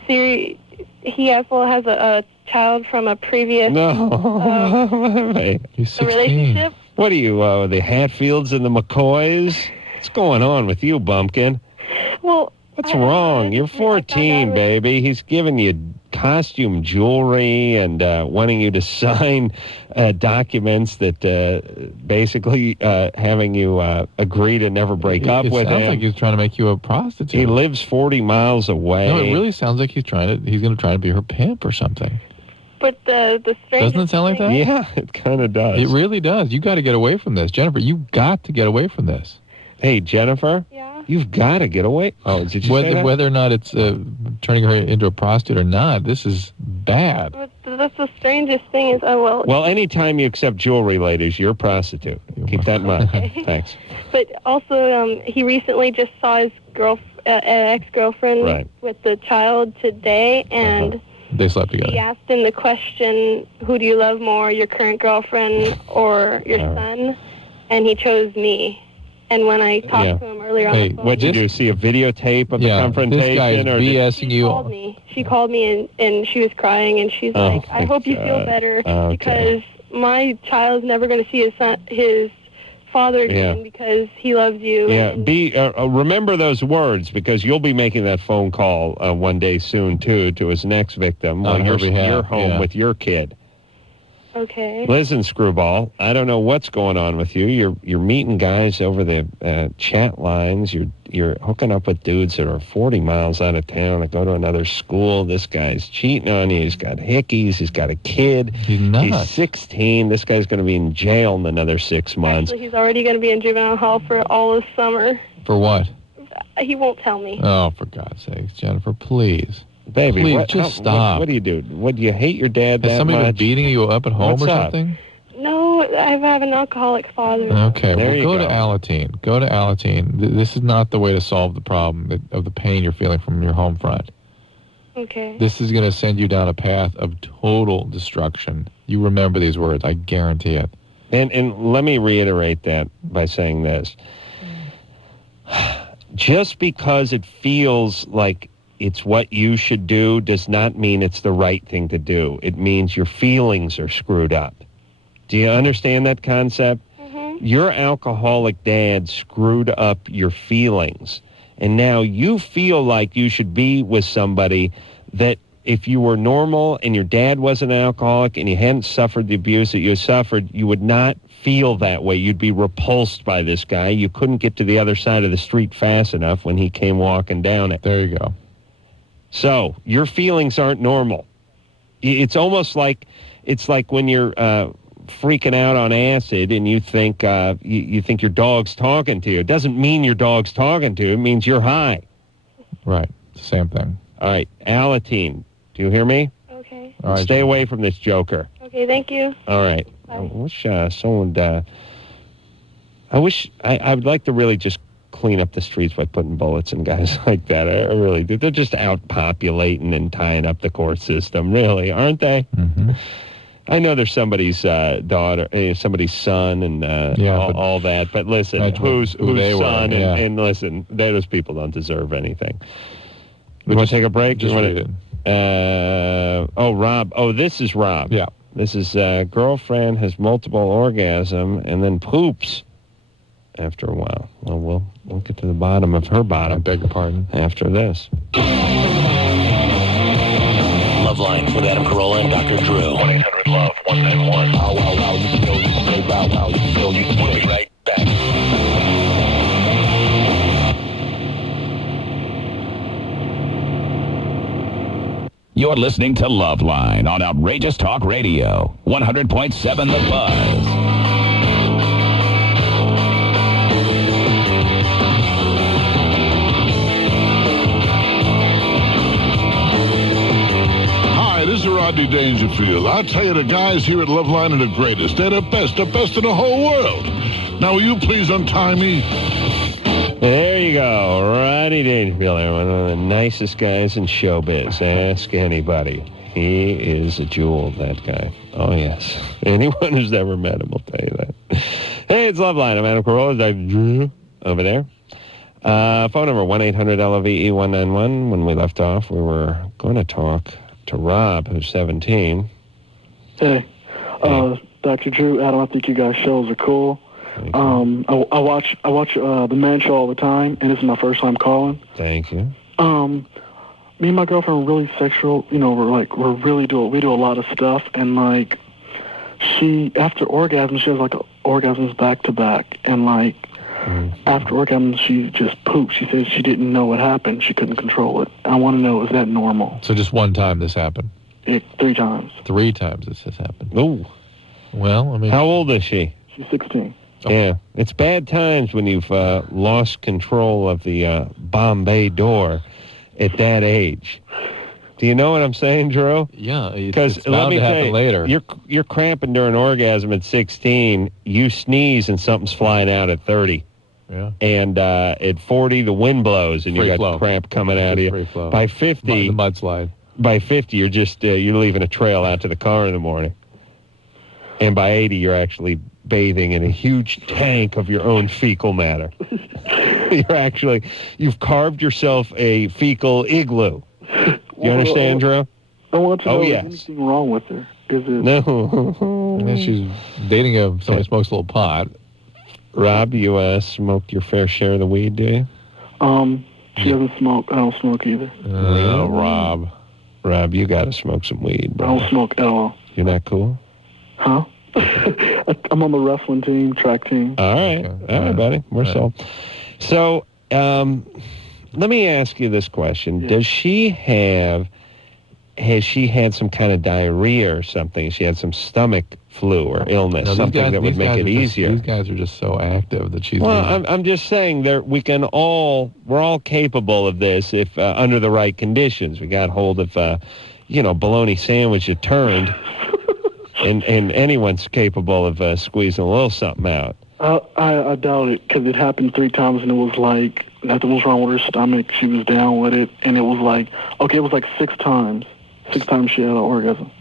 also has a child from a previous He's 16. relationship. What are you, the Hatfields and the McCoys? What's going on with you, Bumpkin? Well, what's wrong? You're 14, baby. He's giving you costume jewelry and wanting you to sign documents that basically having you agree to never break up with him. It sounds like he's trying to make you a prostitute. He lives 40 miles away. No, it really sounds like he's going to try to be her pimp or something. But the strangest Doesn't it sound like that? Yeah, it kind of does. It really does. You got to get away from this. Jennifer, you got to get away from this. Hey, Jennifer? Yeah? You've got to get away. Oh, did you say that? Whether or not it's turning her into a prostitute or not, this is bad. But that's the strangest thing is, Well, anytime you accept jewelry, ladies, you're a prostitute. Keep that in mind. Thanks. But also, he recently just saw his ex-girlfriend with the child today, and they slept together. he asked him the question, who do you love more, your current girlfriend or your son? And he chose me. And when I talked to him earlier on the phone... What'd you do, see a videotape of the confrontation? This guy is BSing you. She called me, and she was crying, and she's like, I hope you feel better, because my child's never going to see his father again because he loves you. Yeah, remember those words, because you'll be making that phone call one day soon, too, to his next victim while you're home with your kid. Okay. Listen, Screwball, I don't know what's going on with you. You're meeting guys over the chat lines. You're hooking up with dudes that are 40 miles out of town that go to another school. This guy's cheating on you. He's got hickeys. He's got a kid. He's 16. This guy's going to be in jail in another 6 months. Actually, he's already going to be in juvenile hall for all of summer. For what? He won't tell me. Oh, for God's sakes, Jennifer, please. Baby, please, just stop. What do you do? What, do you hate your dad that much? Has somebody been beating you up at home or up? something? No, I have an alcoholic father. Okay, well, go to Alateen. Go to Alateen. This is not the way to solve the problem of the pain you're feeling from your home front. Okay. This is going to send you down a path of total destruction. You remember these words, I guarantee it. And let me reiterate that by saying this. Just because it feels like it's what you should do does not mean it's the right thing to do. It means your feelings are screwed up. Do you understand that concept? Mm-hmm. Your alcoholic dad screwed up your feelings. And now you feel like you should be with somebody that if you were normal and your dad wasn't an alcoholic and you hadn't suffered the abuse that you suffered, you would not feel that way. You'd be repulsed by this guy. You couldn't get to the other side of the street fast enough when he came walking down it. There you go. So your feelings aren't normal. It's almost like when you're freaking out on acid and you think you think your dog's talking to you. It doesn't mean your dog's talking to you. It means you're high. Right. Same thing. All right. Alateen, do you hear me? Okay. All right, stay away from this joker. Okay, thank you. All right. Bye. I wish someone I would like to really just clean up the streets by putting bullets in guys like that. I really do. They're just out populating and tying up the court system, really, aren't they? Mm-hmm. I know there's somebody's daughter, somebody's son, and all that. But listen, whose son? And listen, those people don't deserve anything. You want to take a break? Just read it. Rob. Oh, this is Rob. Yeah. This is girlfriend has multiple orgasm and then poops after a while. Well, we'll get to the bottom of her bottom. I beg your pardon. After this. LoveLine with Adam Carolla and Dr. Drew. 1-800-LOVE-191. We'll be right back. You're listening to LoveLine on Outrageous Talk Radio, 100.7 The Buzz. This is Rodney Dangerfield. I'll tell you, the guys here at LoveLine are the greatest. They're the best in the whole world. Now, will you please untie me? There you go. Rodney Dangerfield, one of the nicest guys in showbiz. Ask anybody. He is a jewel, that guy. Oh, yes. Anyone who's ever met him will tell you that. Hey, it's LoveLine. I'm Adam Carolla. Dr. Drew over there. Phone number 1-800-LOVE-191. When we left off, we were going to talk to Rob, who's 17. Hey, Dr. Drew, Adam, I think you guys' shows are cool. I watch the Man Show all the time, and this is my first time calling. Thank you. Me and my girlfriend are really sexual. You know, we do a lot of stuff, and like, she after orgasm, she has like orgasms back to back, and like after orgasm, she just pooped. She says she didn't know what happened. She couldn't control it. I want to know, is that normal? So just one time this happened? 3 times. 3 times this has happened. Ooh. Well, I mean... How old is she? She's 16. Oh. Yeah. It's bad times when you've lost control of the Bombay door at that age. Do you know what I'm saying, Drew? Yeah, because let me tell you, later. You're cramping during orgasm at 16. You sneeze and something's flying out at 30. Yeah. And at 40, the wind blows and you got cramp coming out of you. By 50, the mudslide. By 50, you're just you're leaving a trail out to the car in the morning. And by 80, you're actually bathing in a huge tank of your own fecal matter. You've carved yourself a fecal igloo. You understand, Drew? I want to know, yes. is anything wrong with her? Is it... No. She's dating somebody who smokes a little pot. Rob, you smoke your fair share of the weed, do you? She doesn't smoke. I don't smoke either. Rob. Rob, you got to smoke some weed, bro. I don't smoke at all. You're not cool? Huh? I'm on the wrestling team, track team. All right. Okay. All right, buddy. We're sold. So, let me ask you this question. Yeah. Has she had some kind of diarrhea or something? She had some stomach flu or illness, something that would make it easier. These guys are just so active that she's... Well, I'm just saying that we're all capable of this if under the right conditions. We got hold of, bologna sandwich that turned, and anyone's capable of squeezing a little something out. I doubt it, because it happened 3 times, and it was like, nothing was wrong with her stomach. She was down with it, and it was like, it was like 6 times. 6 times she had an orgasm.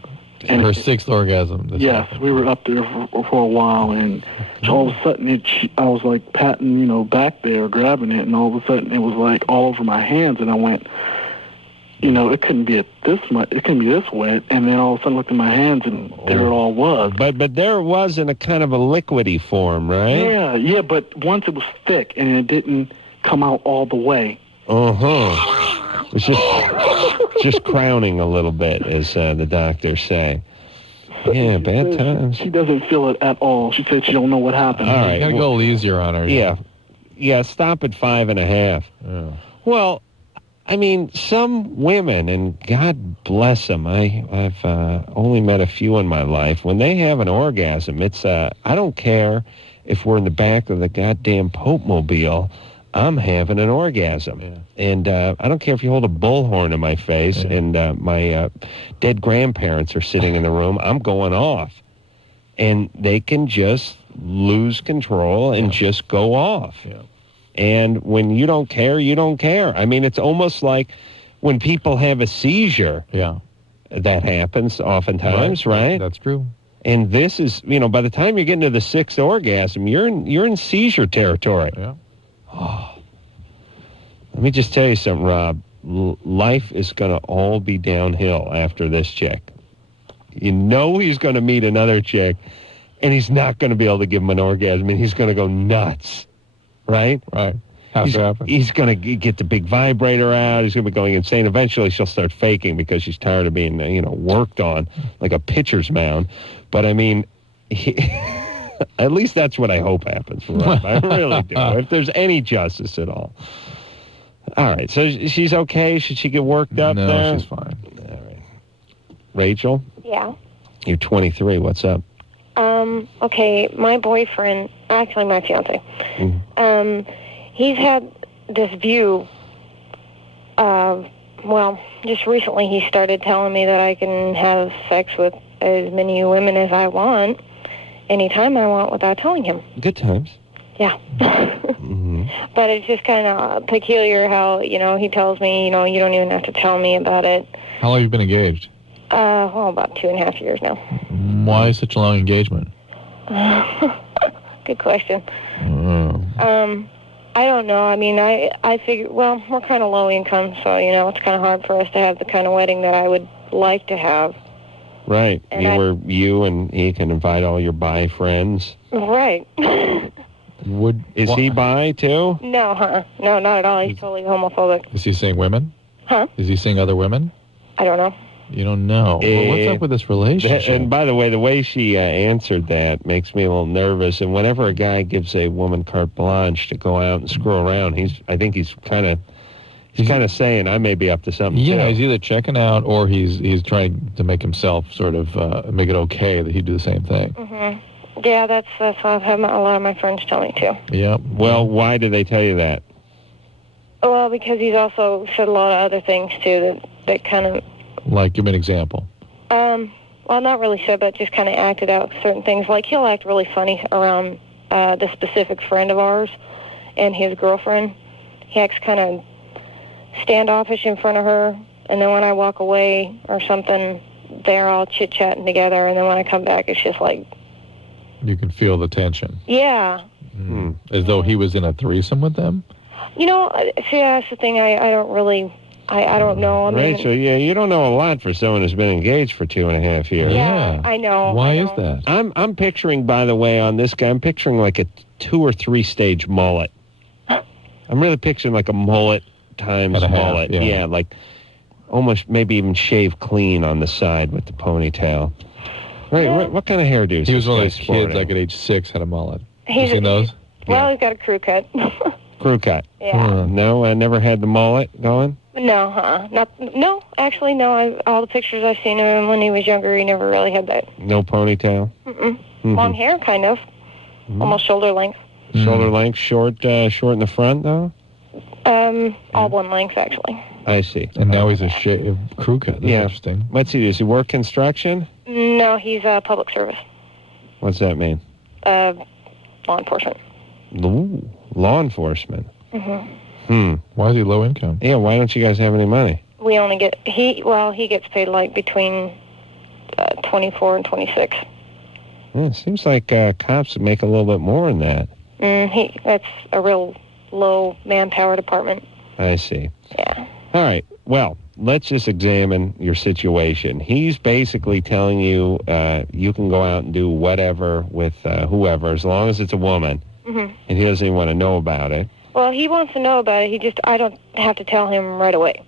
And her 6th orgasm. Yes, we were up there for a while, and all of a sudden, I was like patting, back there, grabbing it, and all of a sudden it was like all over my hands, and I went, it couldn't be this much, it couldn't be this wet, and then all of a sudden I looked at my hands, and there it all was. But there it was in a kind of a liquidy form, right? Yeah, but once it was thick, and it didn't come out all the way. It's just crowning a little bit, as the doctors say. Yeah, bad times. She doesn't feel it at all. She said she don't know what happened. All right, you gotta go a little easier on her. Yeah. Stop at 5.5. Yeah. Well, I mean, some women, and God bless them, I've only met a few in my life. When they have an orgasm, it's I don't care if we're in the back of the goddamn Pope-mobile. I'm having an orgasm. Yeah. And I don't care if you hold a bullhorn in my face and my dead grandparents are sitting in the room. I'm going off. And they can just lose control and just go off. Yeah. And when you don't care, you don't care. I mean, it's almost like when people have a seizure. Yeah. That happens oftentimes, right? That's true. And this is, by the time you're getting to the 6th orgasm, you're in seizure territory. Yeah. Oh. Let me just tell you something, Rob. Life is going to all be downhill after this chick. He's going to meet another chick, and he's not going to be able to give him an orgasm, and he's going to go nuts, right? Right. How's that happen? He's going to get the big vibrator out. He's going to be going insane. Eventually, she'll start faking because she's tired of being, worked on like a pitcher's mound. But, I mean... At least that's what I hope happens, Rob. I really do. If there's any justice at all. All right, so she's okay? Should she get worked up there? No, she's fine. All right. Rachel, Yeah. you're 23. What's up? Okay, my boyfriend, actually my fiance, he's had this view, just recently he started telling me that I can have sex with as many women as I want, anytime I want without telling him. Good times. Yeah. But it's just kind of peculiar how, he tells me, you don't even have to tell me about it. How long have you been engaged? About 2.5 years now. Why such a long engagement? Good question. I don't know. I mean, I figure, well, we're kind of low income, so, it's kind of hard for us to have the kind of wedding that I would like to have. Right. And you and he can invite all your bi friends. Right. Is he bi, too? No, No, not at all. He's totally homophobic. Is he seeing women? Huh? Is he seeing other women? I don't know. You don't know. Well, what's up with this relationship? And by the way she answered that makes me a little nervous. And whenever a guy gives a woman carte blanche to go out and screw around, I think he's kind of saying I may be up to something. Yeah, too. he's either checking out or he's trying to make himself sort of make it okay that he do the same thing. Yeah, that's what I've had a lot of my friends tell me too. Yep. Well, why do they tell you that? Well, because he's also said a lot of other things too that kind of. Like, give me an example. Well, not really said, but just kind of acted out certain things. Like, he'll act really funny around this specific friend of ours and his girlfriend. He acts kind of standoffish in front of her, and then when I walk away or something, they're all chit-chatting together, and then when I come back, it's just like... You can feel the tension. Yeah. As though he was in a threesome with them? See, that's the thing. I don't really... I don't know. I mean, Rachel, you don't know a lot for someone who's been engaged for 2.5 years. Yeah, I know. Why is that? I'm picturing, by the way, on this guy, I'm picturing like a 2 or 3 stage mullet. I'm really picturing like a mullet times mullet. Yeah, like almost maybe even shaved clean on the side with the ponytail. Right, what kind of hairdo? He was one of those kids like at age 6 had a mullet. You seen those? Well, he's got a crew cut. Crew cut. Yeah. No, I never had the mullet going. No, no. Actually, no. All the pictures I've seen of him when he was younger, he never really had that. No ponytail. Long hair, kind of, almost shoulder length. Shoulder length, short in the front, though. All one length, actually. I see. And now he's a crew cut. That's interesting. What's he do? Does he work construction? No, he's public service. What's that mean? Law enforcement. Ooh, law enforcement. Why is he low income? Yeah, why don't you guys have any money? We only get he gets paid like between 24 and 26. It seems like cops make a little bit more than that. That's a real low manpower department. I see. Yeah. All right. Well, let's just examine your situation. He's basically telling you you can go out and do whatever with whoever, as long as it's a woman, and he doesn't even want to know about it. Well, he wants to know about it. I don't have to tell him right away.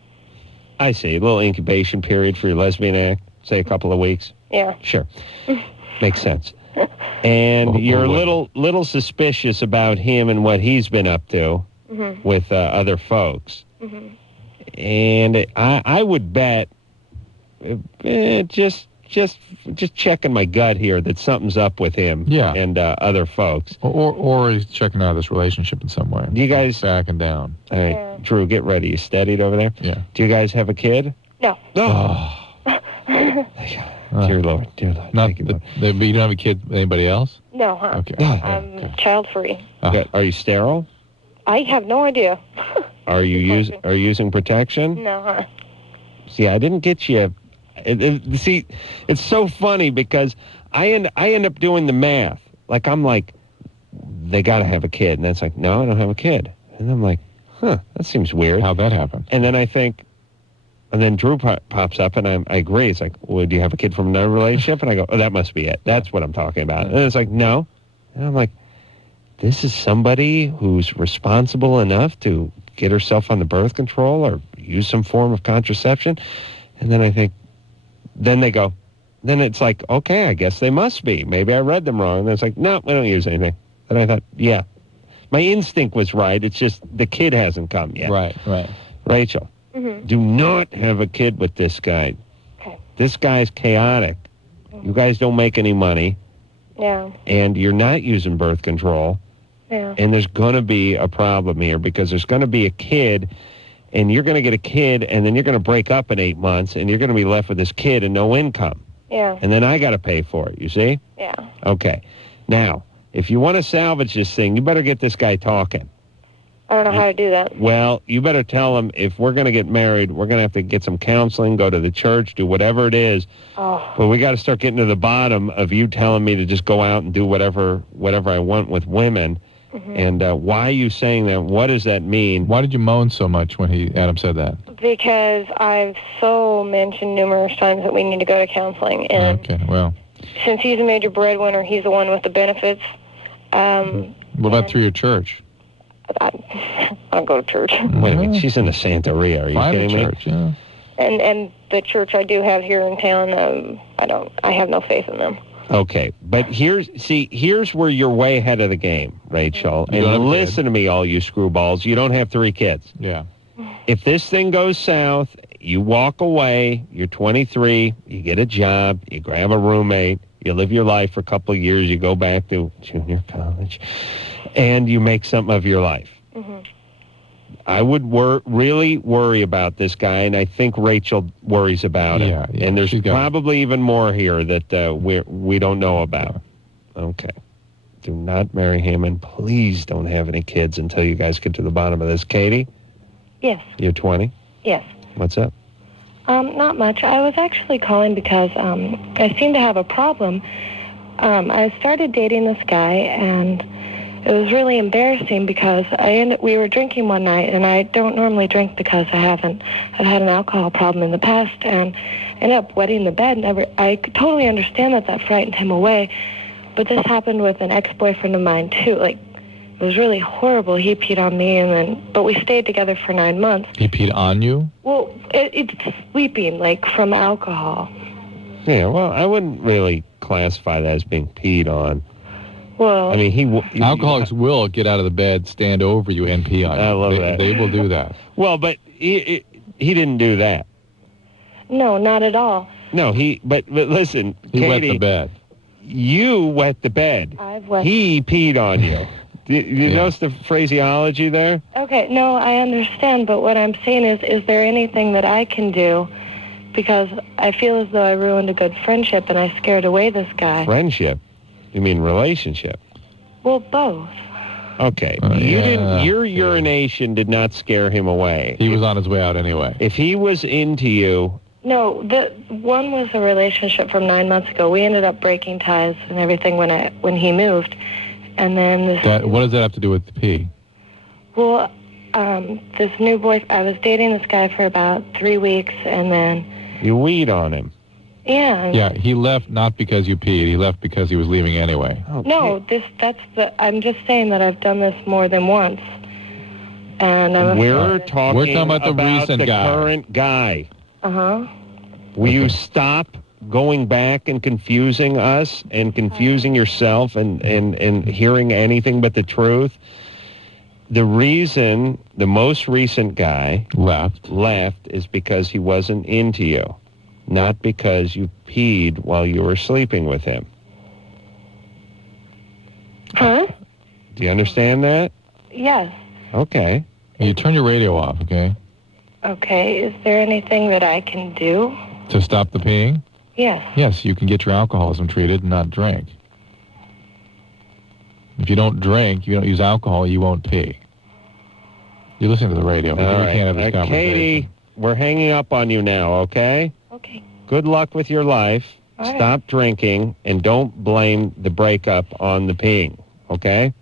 I see. A little incubation period for your lesbian act, say a couple of weeks. Yeah. Sure. Makes sense. And you're a little suspicious about him and what he's been up to with other folks. And I would bet, just checking my gut here, that something's up with him and other folks. Or he's checking out this relationship in some way. Do you guys... Backing down. All right, Drew, get ready. You steadied over there? Yeah. Do you guys have a kid? No. Dear Lord. Thank you, Lord. But you don't have a kid with anybody else? No, Okay. I'm child-free. Are you sterile? I have no idea. Are you using protection? No, See, I didn't get you. See, it's so funny because I end up doing the math. Like, I'm like, they got to have a kid. And that's like, no, I don't have a kid. And I'm like, that seems weird. How'd that happen? And then I think, and then Drew pops up, and I agree. It's like, well, do you have a kid from another relationship? And I go, oh, that must be it. That's what I'm talking about. And it's like, no. And I'm like, this is somebody who's responsible enough to get herself on the birth control or use some form of contraception. And then I think, then they go, then it's like, okay, I guess they must be. Maybe I read them wrong. And then it's like, no, we don't use anything. And I thought, yeah, my instinct was right. It's just the kid hasn't come yet. Right. Rachel, do not have a kid with this guy. Okay. This guy's chaotic. You guys don't make any money. Yeah. And you're not using birth control. Yeah. And there's going to be a problem here because there's going to be a kid, and you're going to get a kid, and then you're going to break up in 8 months, and you're going to be left with this kid and no income. Yeah. And then I got to pay for it, you see? Yeah. Okay. Now, if you want to salvage this thing, you better get this guy talking. I don't know how to do that. Well, you better tell him if we're going to get married, we're going to have to get some counseling, go to the church, do whatever it is. Oh. But we got to start getting to the bottom of you telling me to just go out and do whatever I want with women. Mm-hmm. And why are you saying that? What does that mean? Why did you moan so much when Adam said that? Because I've so mentioned numerous times that we need to go to counseling. And Okay, well. since he's a major breadwinner, he's the one with the benefits. What about through your church? I don't go to church. Wait a minute, she's in the Santeria. Are you Find a kidding me? church, yeah. And the church I do have here in town, I have no faith in them. Okay, but here's where you're way ahead of the game, Rachel. You don't have And a listen to me, all you screwballs. You don't have 3 kids. Yeah. If this thing goes south, you walk away, you're 23, you get a job, you grab a roommate, you live your life for a couple of years, you go back to junior college, and you make something of your life. Mm-hmm. I would really worry about this guy, and I think Rachel worries about it. Yeah, and there's probably even more here that we don't know about. Okay. Do not marry him, and please don't have any kids until you guys get to the bottom of this. Katie? Yes. You're 20? Yes. What's up? Not much. I was actually calling because I seem to have a problem. I started dating this guy, and it was really embarrassing because we were drinking one night, and I don't normally drink because I've had an alcohol problem in the past, and ended up wetting the bed. I could totally understand that frightened him away, but this happened with an ex-boyfriend of mine too. Like, it was really horrible. He peed on me, but we stayed together for 9 months. He peed on you? Well, it's sleeping, like, from alcohol. Yeah, well, I wouldn't really classify that as being peed on. Well, I mean, alcoholics will get out of the bed, stand over you, and pee on you. I love that. They will do that. Well, but he didn't do that. No, not at all. No, but listen, He Katie, wet the bed. You wet the bed. He peed on you. You notice the phraseology there? Okay, no, I understand, but what I'm saying is there anything that I can do? Because I feel as though I ruined a good friendship and I scared away this guy. Friendship? You mean relationship? Well, both. Okay. Your urination did not scare him away. He was on his way out anyway. If he was into you... No, the one was a relationship from 9 months ago. We ended up breaking ties and everything when he moved. And then what does that have to do with the pee? Well, this new boy, I was dating this guy for about 3 weeks, and then... You weed on him. Yeah. Yeah, he left not because you peed. He left because he was leaving anyway. Okay. No, I'm just saying that I've done this more than once. And we're talking about the recent guy. Current guy. Uh-huh. Will you stop going back and confusing us and confusing yourself and hearing anything but the truth? The reason the most recent guy left is because he wasn't into you, not because you peed while you were sleeping with him. Huh? Do you understand that? Yes. Okay. You turn your radio off, okay? Okay, is there anything that I can do? To stop the peeing? Yes. Yes, you can get your alcoholism treated and not drink. If you don't drink, you don't use alcohol, you won't pee. You're listening to the radio. We can't have this conversation. Katie, we're hanging up on you now, okay? Okay. Good luck with your life. All right. Stop drinking, and don't blame the breakup on the peeing, okay?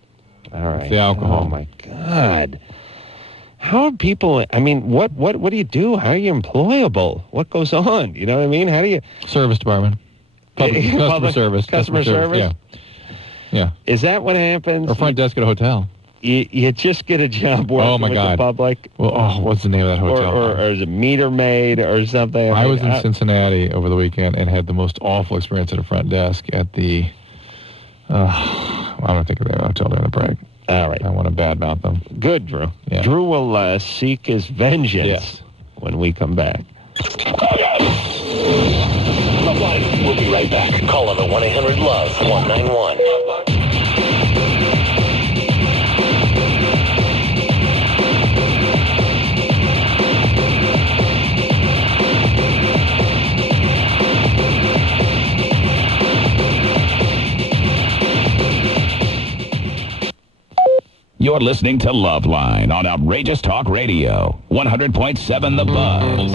All right. It's the alcohol. Oh, my God. How are people, I mean, what do you do? How are you employable? What goes on? You know what I mean? How do you... Service department. Customer service. Customer service? Yeah. Yeah. Is that what happens? Or front desk at a hotel. You just get a job working with the public? Well, what's the name of that hotel? Or is it meter maid or something? I was in Cincinnati over the weekend and had the most awful experience at a front desk at the... I don't think of the hotel during the break. All right. I want to badmouth them. Good, Drew. Yeah. Drew will seek his vengeance when we come back. LoveLine. We'll be right back. Call on the 1-800-LOVE-191. You're listening to LoveLine on Outrageous Talk Radio, 100.7 The Buzz.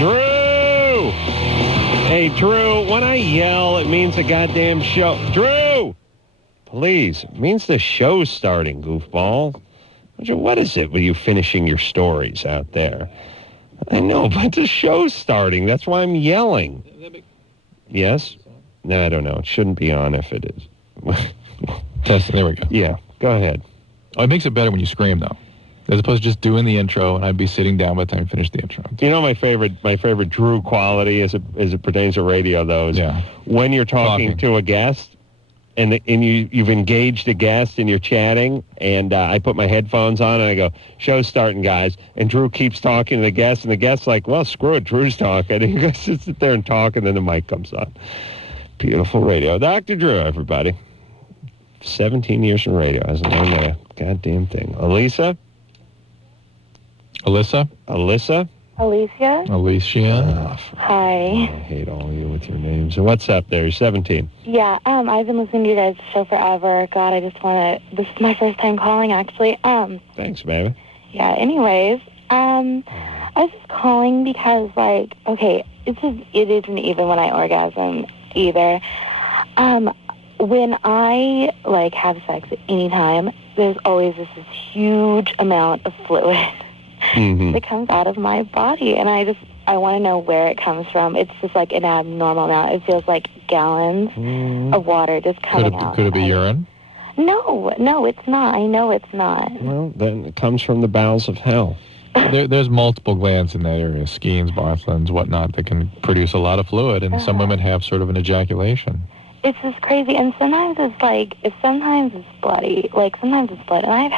Drew! Hey, Drew, when I yell, it means the goddamn show. Drew! Please, it means the show's starting, goofball. What is it with you finishing your stories out there? I know, but the show's starting. That's why I'm yelling. Yes? No, I don't know. It shouldn't be on if it is. Test. There we go. Yeah, go ahead. Oh, it makes it better when you scream, though. As opposed to just doing the intro, and I'd be sitting down by the time you finish the intro. You know my favorite Drew quality as it pertains to radio, though, is when you're talking to a guest, and you've engaged a guest and you're chatting, and I put my headphones on and I go, show's starting, guys. And Drew keeps talking to the guest, and the guest's like, well, screw it, Drew's talking. And he goes to sit there and talk, and then the mic comes on. Beautiful radio. Dr. Drew, everybody. 17 years in radio. Hasn't learned a goddamn thing. Alyssa? Alyssa? Alyssa? Alicia? Alicia. Hi. I hate all of you with your names. And what's up there? You're 17. Yeah, I've been listening to your guys' show forever. God, I just want to... This is my first time calling, actually. Thanks, baby. Yeah, anyways, I was just calling because, like, okay, it isn't even when I orgasm either. When I, like, have sex at any time, there's always this huge amount of fluid that comes out of my body, and I want to know where it comes from. It's just like an abnormal amount. It feels like gallons of water just coming out. Could it be urine? No, it's not. I know it's not. Well, then it comes from the bowels of hell. There's multiple glands in that area, Skeens, Bartholins, whatnot, that can produce a lot of fluid, and some women have sort of an ejaculation. It's just crazy, and sometimes it's bloody. Like, sometimes it's blood, and I've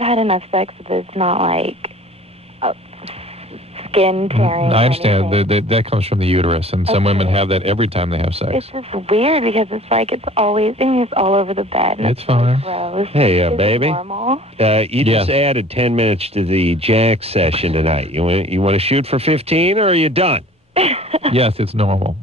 had enough sex that it's not like skin tearing. I understand. That comes from the uterus, and some women have that every time they have sex. It's just weird because it's like it's always, it's all over the bed. And it's fine. Gross. Hey, Is baby. It normal? You just added 10 minutes to the Jack session tonight. You want to shoot for 15, or are you done? Yes, it's normal.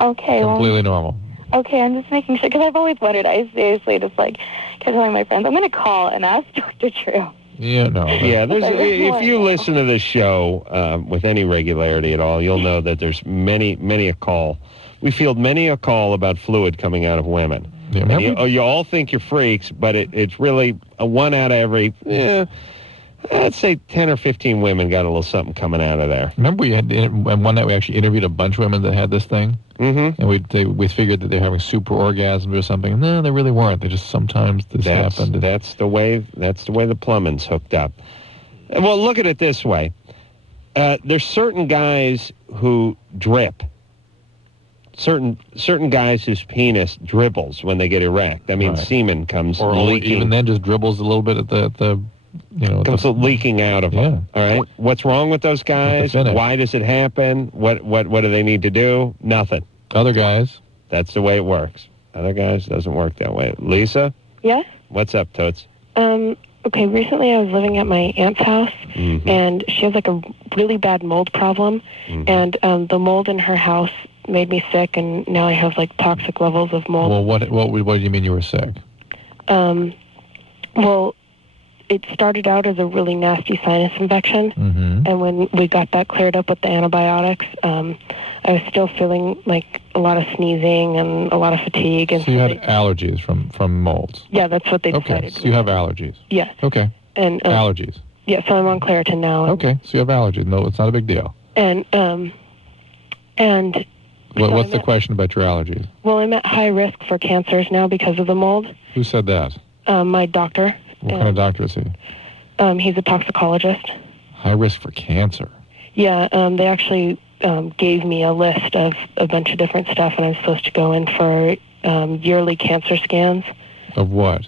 Okay. Completely normal. Okay, I'm just making sure, because I've always wondered. I seriously just, like, kept telling my friends, I'm going to call and ask Dr. Drew. Yeah, no. Yeah, if you listen to this show with any regularity at all, you'll know that there's many a call. We field many a call about fluid coming out of women. Yeah, you all think you're freaks, but it's really a one out of every, I'd say 10 or 15 women got a little something coming out of there. Remember one night we actually interviewed a bunch of women that had this thing? Mm-hmm. And we figured that they're having super orgasms or something. No, they really weren't. They just sometimes happened. That's the way the plumbing's hooked up. Well, look at it this way. There's certain guys who drip. Certain guys whose penis dribbles when they get erect. I mean, semen comes leaking. Even then just dribbles a little bit at the comes leaking out of them. All right. What's wrong with those guys? Why does it happen? What do they need to do? Nothing. Other guys. That's the way it works. Other guys doesn't work that way. Lisa? Yes? What's up, Toots? Okay, recently I was living at my aunt's house, and she has like a really bad mold problem, and the mold in her house made me sick, and now I have like toxic levels of mold. Well, what do you mean you were sick? Well, it started out as a really nasty sinus infection, and when we got that cleared up with the antibiotics, I was still feeling like a lot of sneezing and a lot of fatigue. And so you had allergies from molds? Yeah, that's what they decided. Okay, so you have allergies? Yeah. Okay. And allergies? Yeah, so I'm on Claritin now. Okay, so you have allergies. No, it's not a big deal. And what's the question about your allergies? Well, I'm at high risk for cancers now because of the mold. Who said that? My doctor. What kind of doctor is he? He's a toxicologist. High risk for cancer? Yeah, they actually gave me a list of a bunch of different stuff, and I'm supposed to go in for yearly cancer scans. Of what?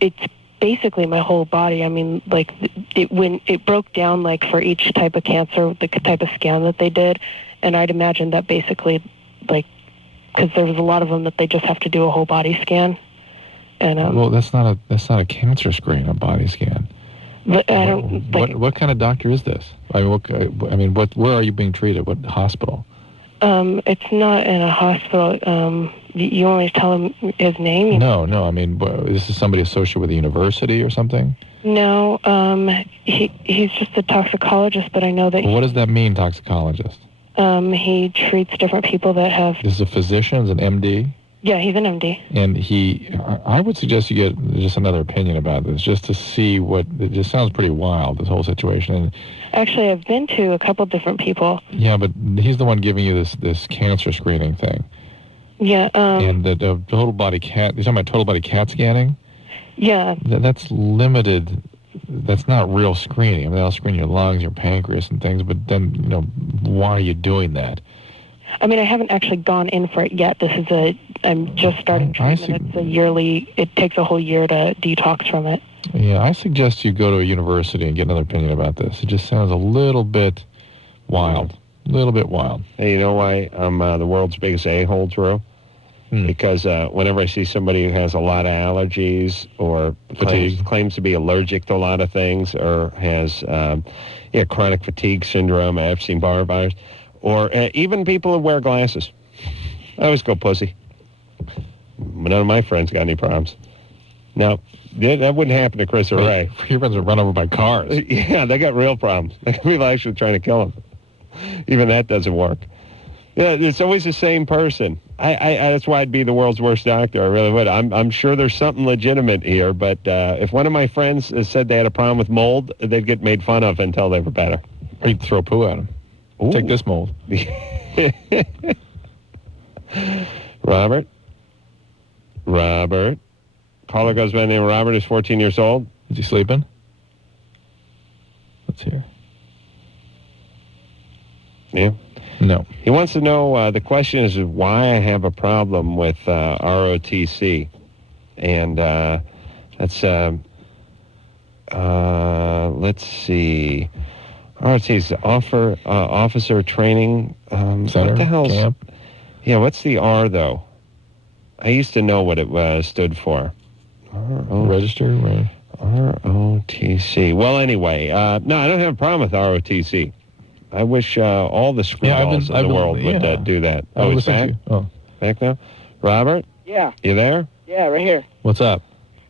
It's basically my whole body. I mean, like, when it broke down, like, for each type of cancer, the type of scan that they did, and I'd imagine that basically, like, because there was a lot of them that they just have to do a whole body scan. And well, that's not a cancer screen, a body scan. But I don't. What kind of doctor is this? I mean, where are you being treated? What hospital? It's not in a hospital. You want me to tell him his name? No. I mean, this is somebody associated with a university or something? No. He's just a toxicologist, but I know that. Well, what does that mean, toxicologist? He treats different people that have. This is a physician, is an MD? Yeah, he's an MD. And I would suggest you get just another opinion about this, just to see what. It just sounds pretty wild, this whole situation. And actually, I've been to a couple different people. Yeah, but he's the one giving you this cancer screening thing. Yeah. And the total body CAT. You're talking about total body CAT scanning? Yeah. That's limited. That's not real screening. I mean, they'll screen your lungs, your pancreas, and things. But then, why are you doing that? I mean, I haven't actually gone in for it yet. I'm just starting treatment. It's a yearly. It takes a whole year to detox from it. Yeah, I suggest you go to a university and get another opinion about this. It just sounds a little bit wild. A little bit wild. Hey, you know why I'm the world's biggest a-hole, Drew? Because whenever I see somebody who has a lot of allergies or claims to be allergic to a lot of things or has chronic fatigue syndrome, Epstein-Barr virus, or even people who wear glasses, I always go pussy. None of my friends got any problems. No, that wouldn't happen to Chris or Ray. Your friends are run over by cars. Yeah, they got real problems. People actually trying to kill them. Even that doesn't work. Yeah, it's always the same person. That's why I'd be the world's worst doctor. I really would. I'm sure there's something legitimate here, but if one of my friends said they had a problem with mold, they'd get made fun of until they were better. Or you'd throw poo at them. Ooh. Take this mold. Robert. Caller goes by the name of Robert. Is 14 years old. Is he sleeping? Let's hear. Yeah. No. He wants to know, the question is why I have a problem with ROTC. And that's, let's see. ROTC is Officer Training Center, what the hell's, camp? Yeah, what's the R, though? I used to know what it stood for. Register? Right. ROTC. Well, anyway, no, I don't have a problem with ROTC. I wish all the screwballs in the world would do that. Oh, he's back? Back now? Robert? Yeah. You there? Yeah, right here. What's up?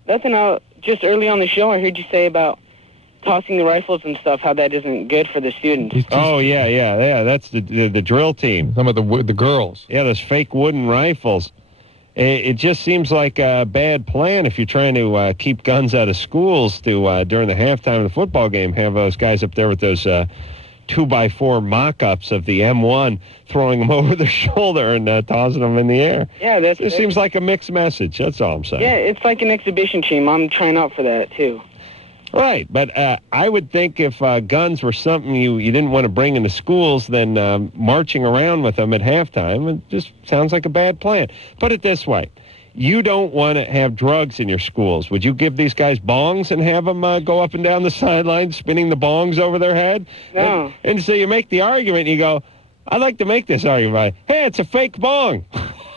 Nothing. Just early on the show, I heard you say about tossing the rifles and stuff, how that isn't good for the students. Yeah. That's the drill team. Some of the girls. Yeah, those fake wooden rifles. It just seems like a bad plan if you're trying to keep guns out of schools to, during the halftime of the football game, have those guys up there with those 2x4 mock-ups of the M1, throwing them over their shoulder and tossing them in the air. Yeah, it seems like a mixed message. That's all I'm saying. Yeah, it's like an exhibition team. I'm trying out for that, too. Right, but I would think if guns were something you didn't want to bring into schools, then marching around with them at halftime, it just sounds like a bad plan. Put it this way. You don't want to have drugs in your schools. Would you give these guys bongs and have them go up and down the sideline spinning the bongs over their head? No. And so you make the argument, and you go, I'd like to make this argument. Hey, it's a fake bong.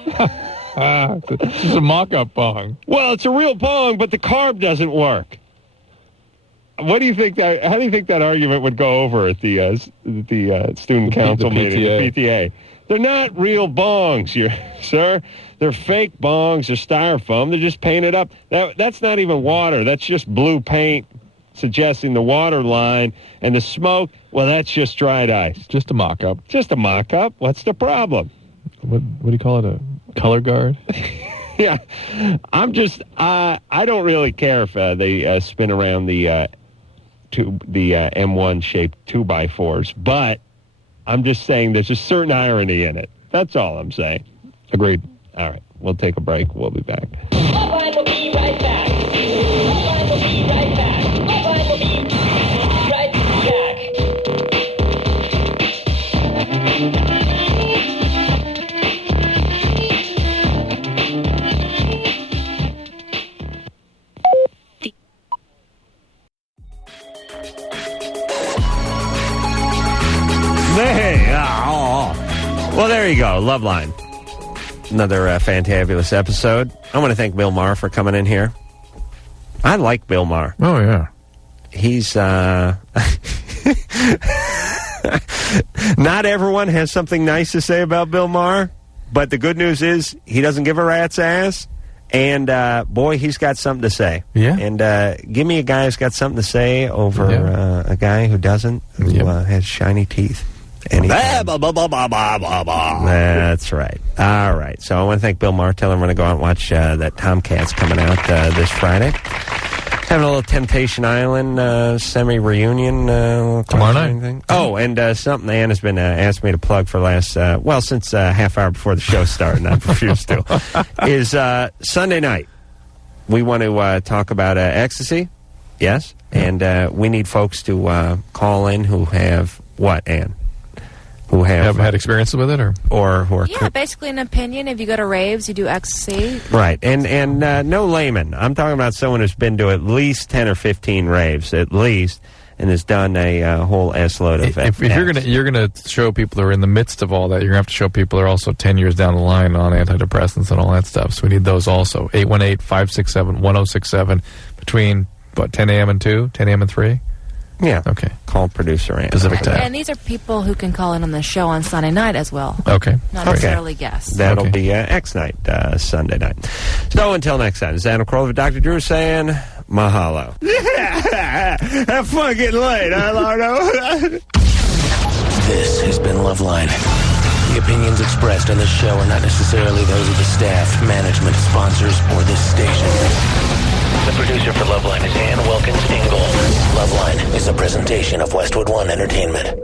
It's just a mock-up bong. Well, it's a real bong, but the carb doesn't work. What do you think how do you think that argument would go over at the student council meeting, the PTA? They're not real bongs, sir. They're fake bongs. They're styrofoam. They're just painted up. That's not even water. That's just blue paint suggesting the water line. And the smoke, well, that's just dried ice. Just a mock-up. Just a mock-up. What's the problem? What do you call it, a color guard? Yeah. I'm just, I don't really care if they spin around the M1-shaped 2x4s, but I'm just saying there's a certain irony in it. That's all I'm saying. Agreed. All right. We'll take a break. We'll be back. LoveLine will be right back. LoveLine will be right back. LoveLine will be right back. Well, there you go. LoveLine. Another fantabulous episode. I want to thank Bill Maher for coming in here. I like Bill Maher. Oh, yeah. He's, not everyone has something nice to say about Bill Maher, but the good news is he doesn't give a rat's ass, and, boy, he's got something to say. Yeah. And give me a guy who's got something to say over a guy who doesn't, who has shiny teeth. That's right. All right. So I want to thank Bill Maher. Tell him we're going to go out and watch that Tomcats coming out this Friday. Having a little Temptation Island semi-reunion. Tomorrow night. Oh, and something Anna's been asked me to plug for last, since half hour before the show started, and I refused to, is Sunday night. We want to talk about ecstasy. Yes. And we need folks to call in who have what, Ann? Who have had experiences with it, or who are basically an opinion. If you go to raves, you do ecstasy. Right, and no layman. I'm talking about someone who's been to at least 10 or 15 raves, at least, and has done a whole S-load of if you're gonna show people who are in the midst of all that, you're gonna have to show people who are also 10 years down the line on antidepressants and all that stuff. So we need those also. 818-567-1067 between 10 a.m. and 2, 10 a.m. and 3. Yeah. Okay. Call producer Ann. Specific time. And these are people who can call in on the show on Sunday night as well. Okay. Not necessarily guests. That'll be X night, Sunday night. So until next time, this is Adam Carolla, Dr. Drew saying mahalo. Have fun getting laid, huh, Lardo? This has been LoveLine. The opinions expressed on this show are not necessarily those of the staff, management, sponsors, or this station. The producer for LoveLine is Ann Wilkins Ingle. LoveLine is a presentation of Westwood One Entertainment.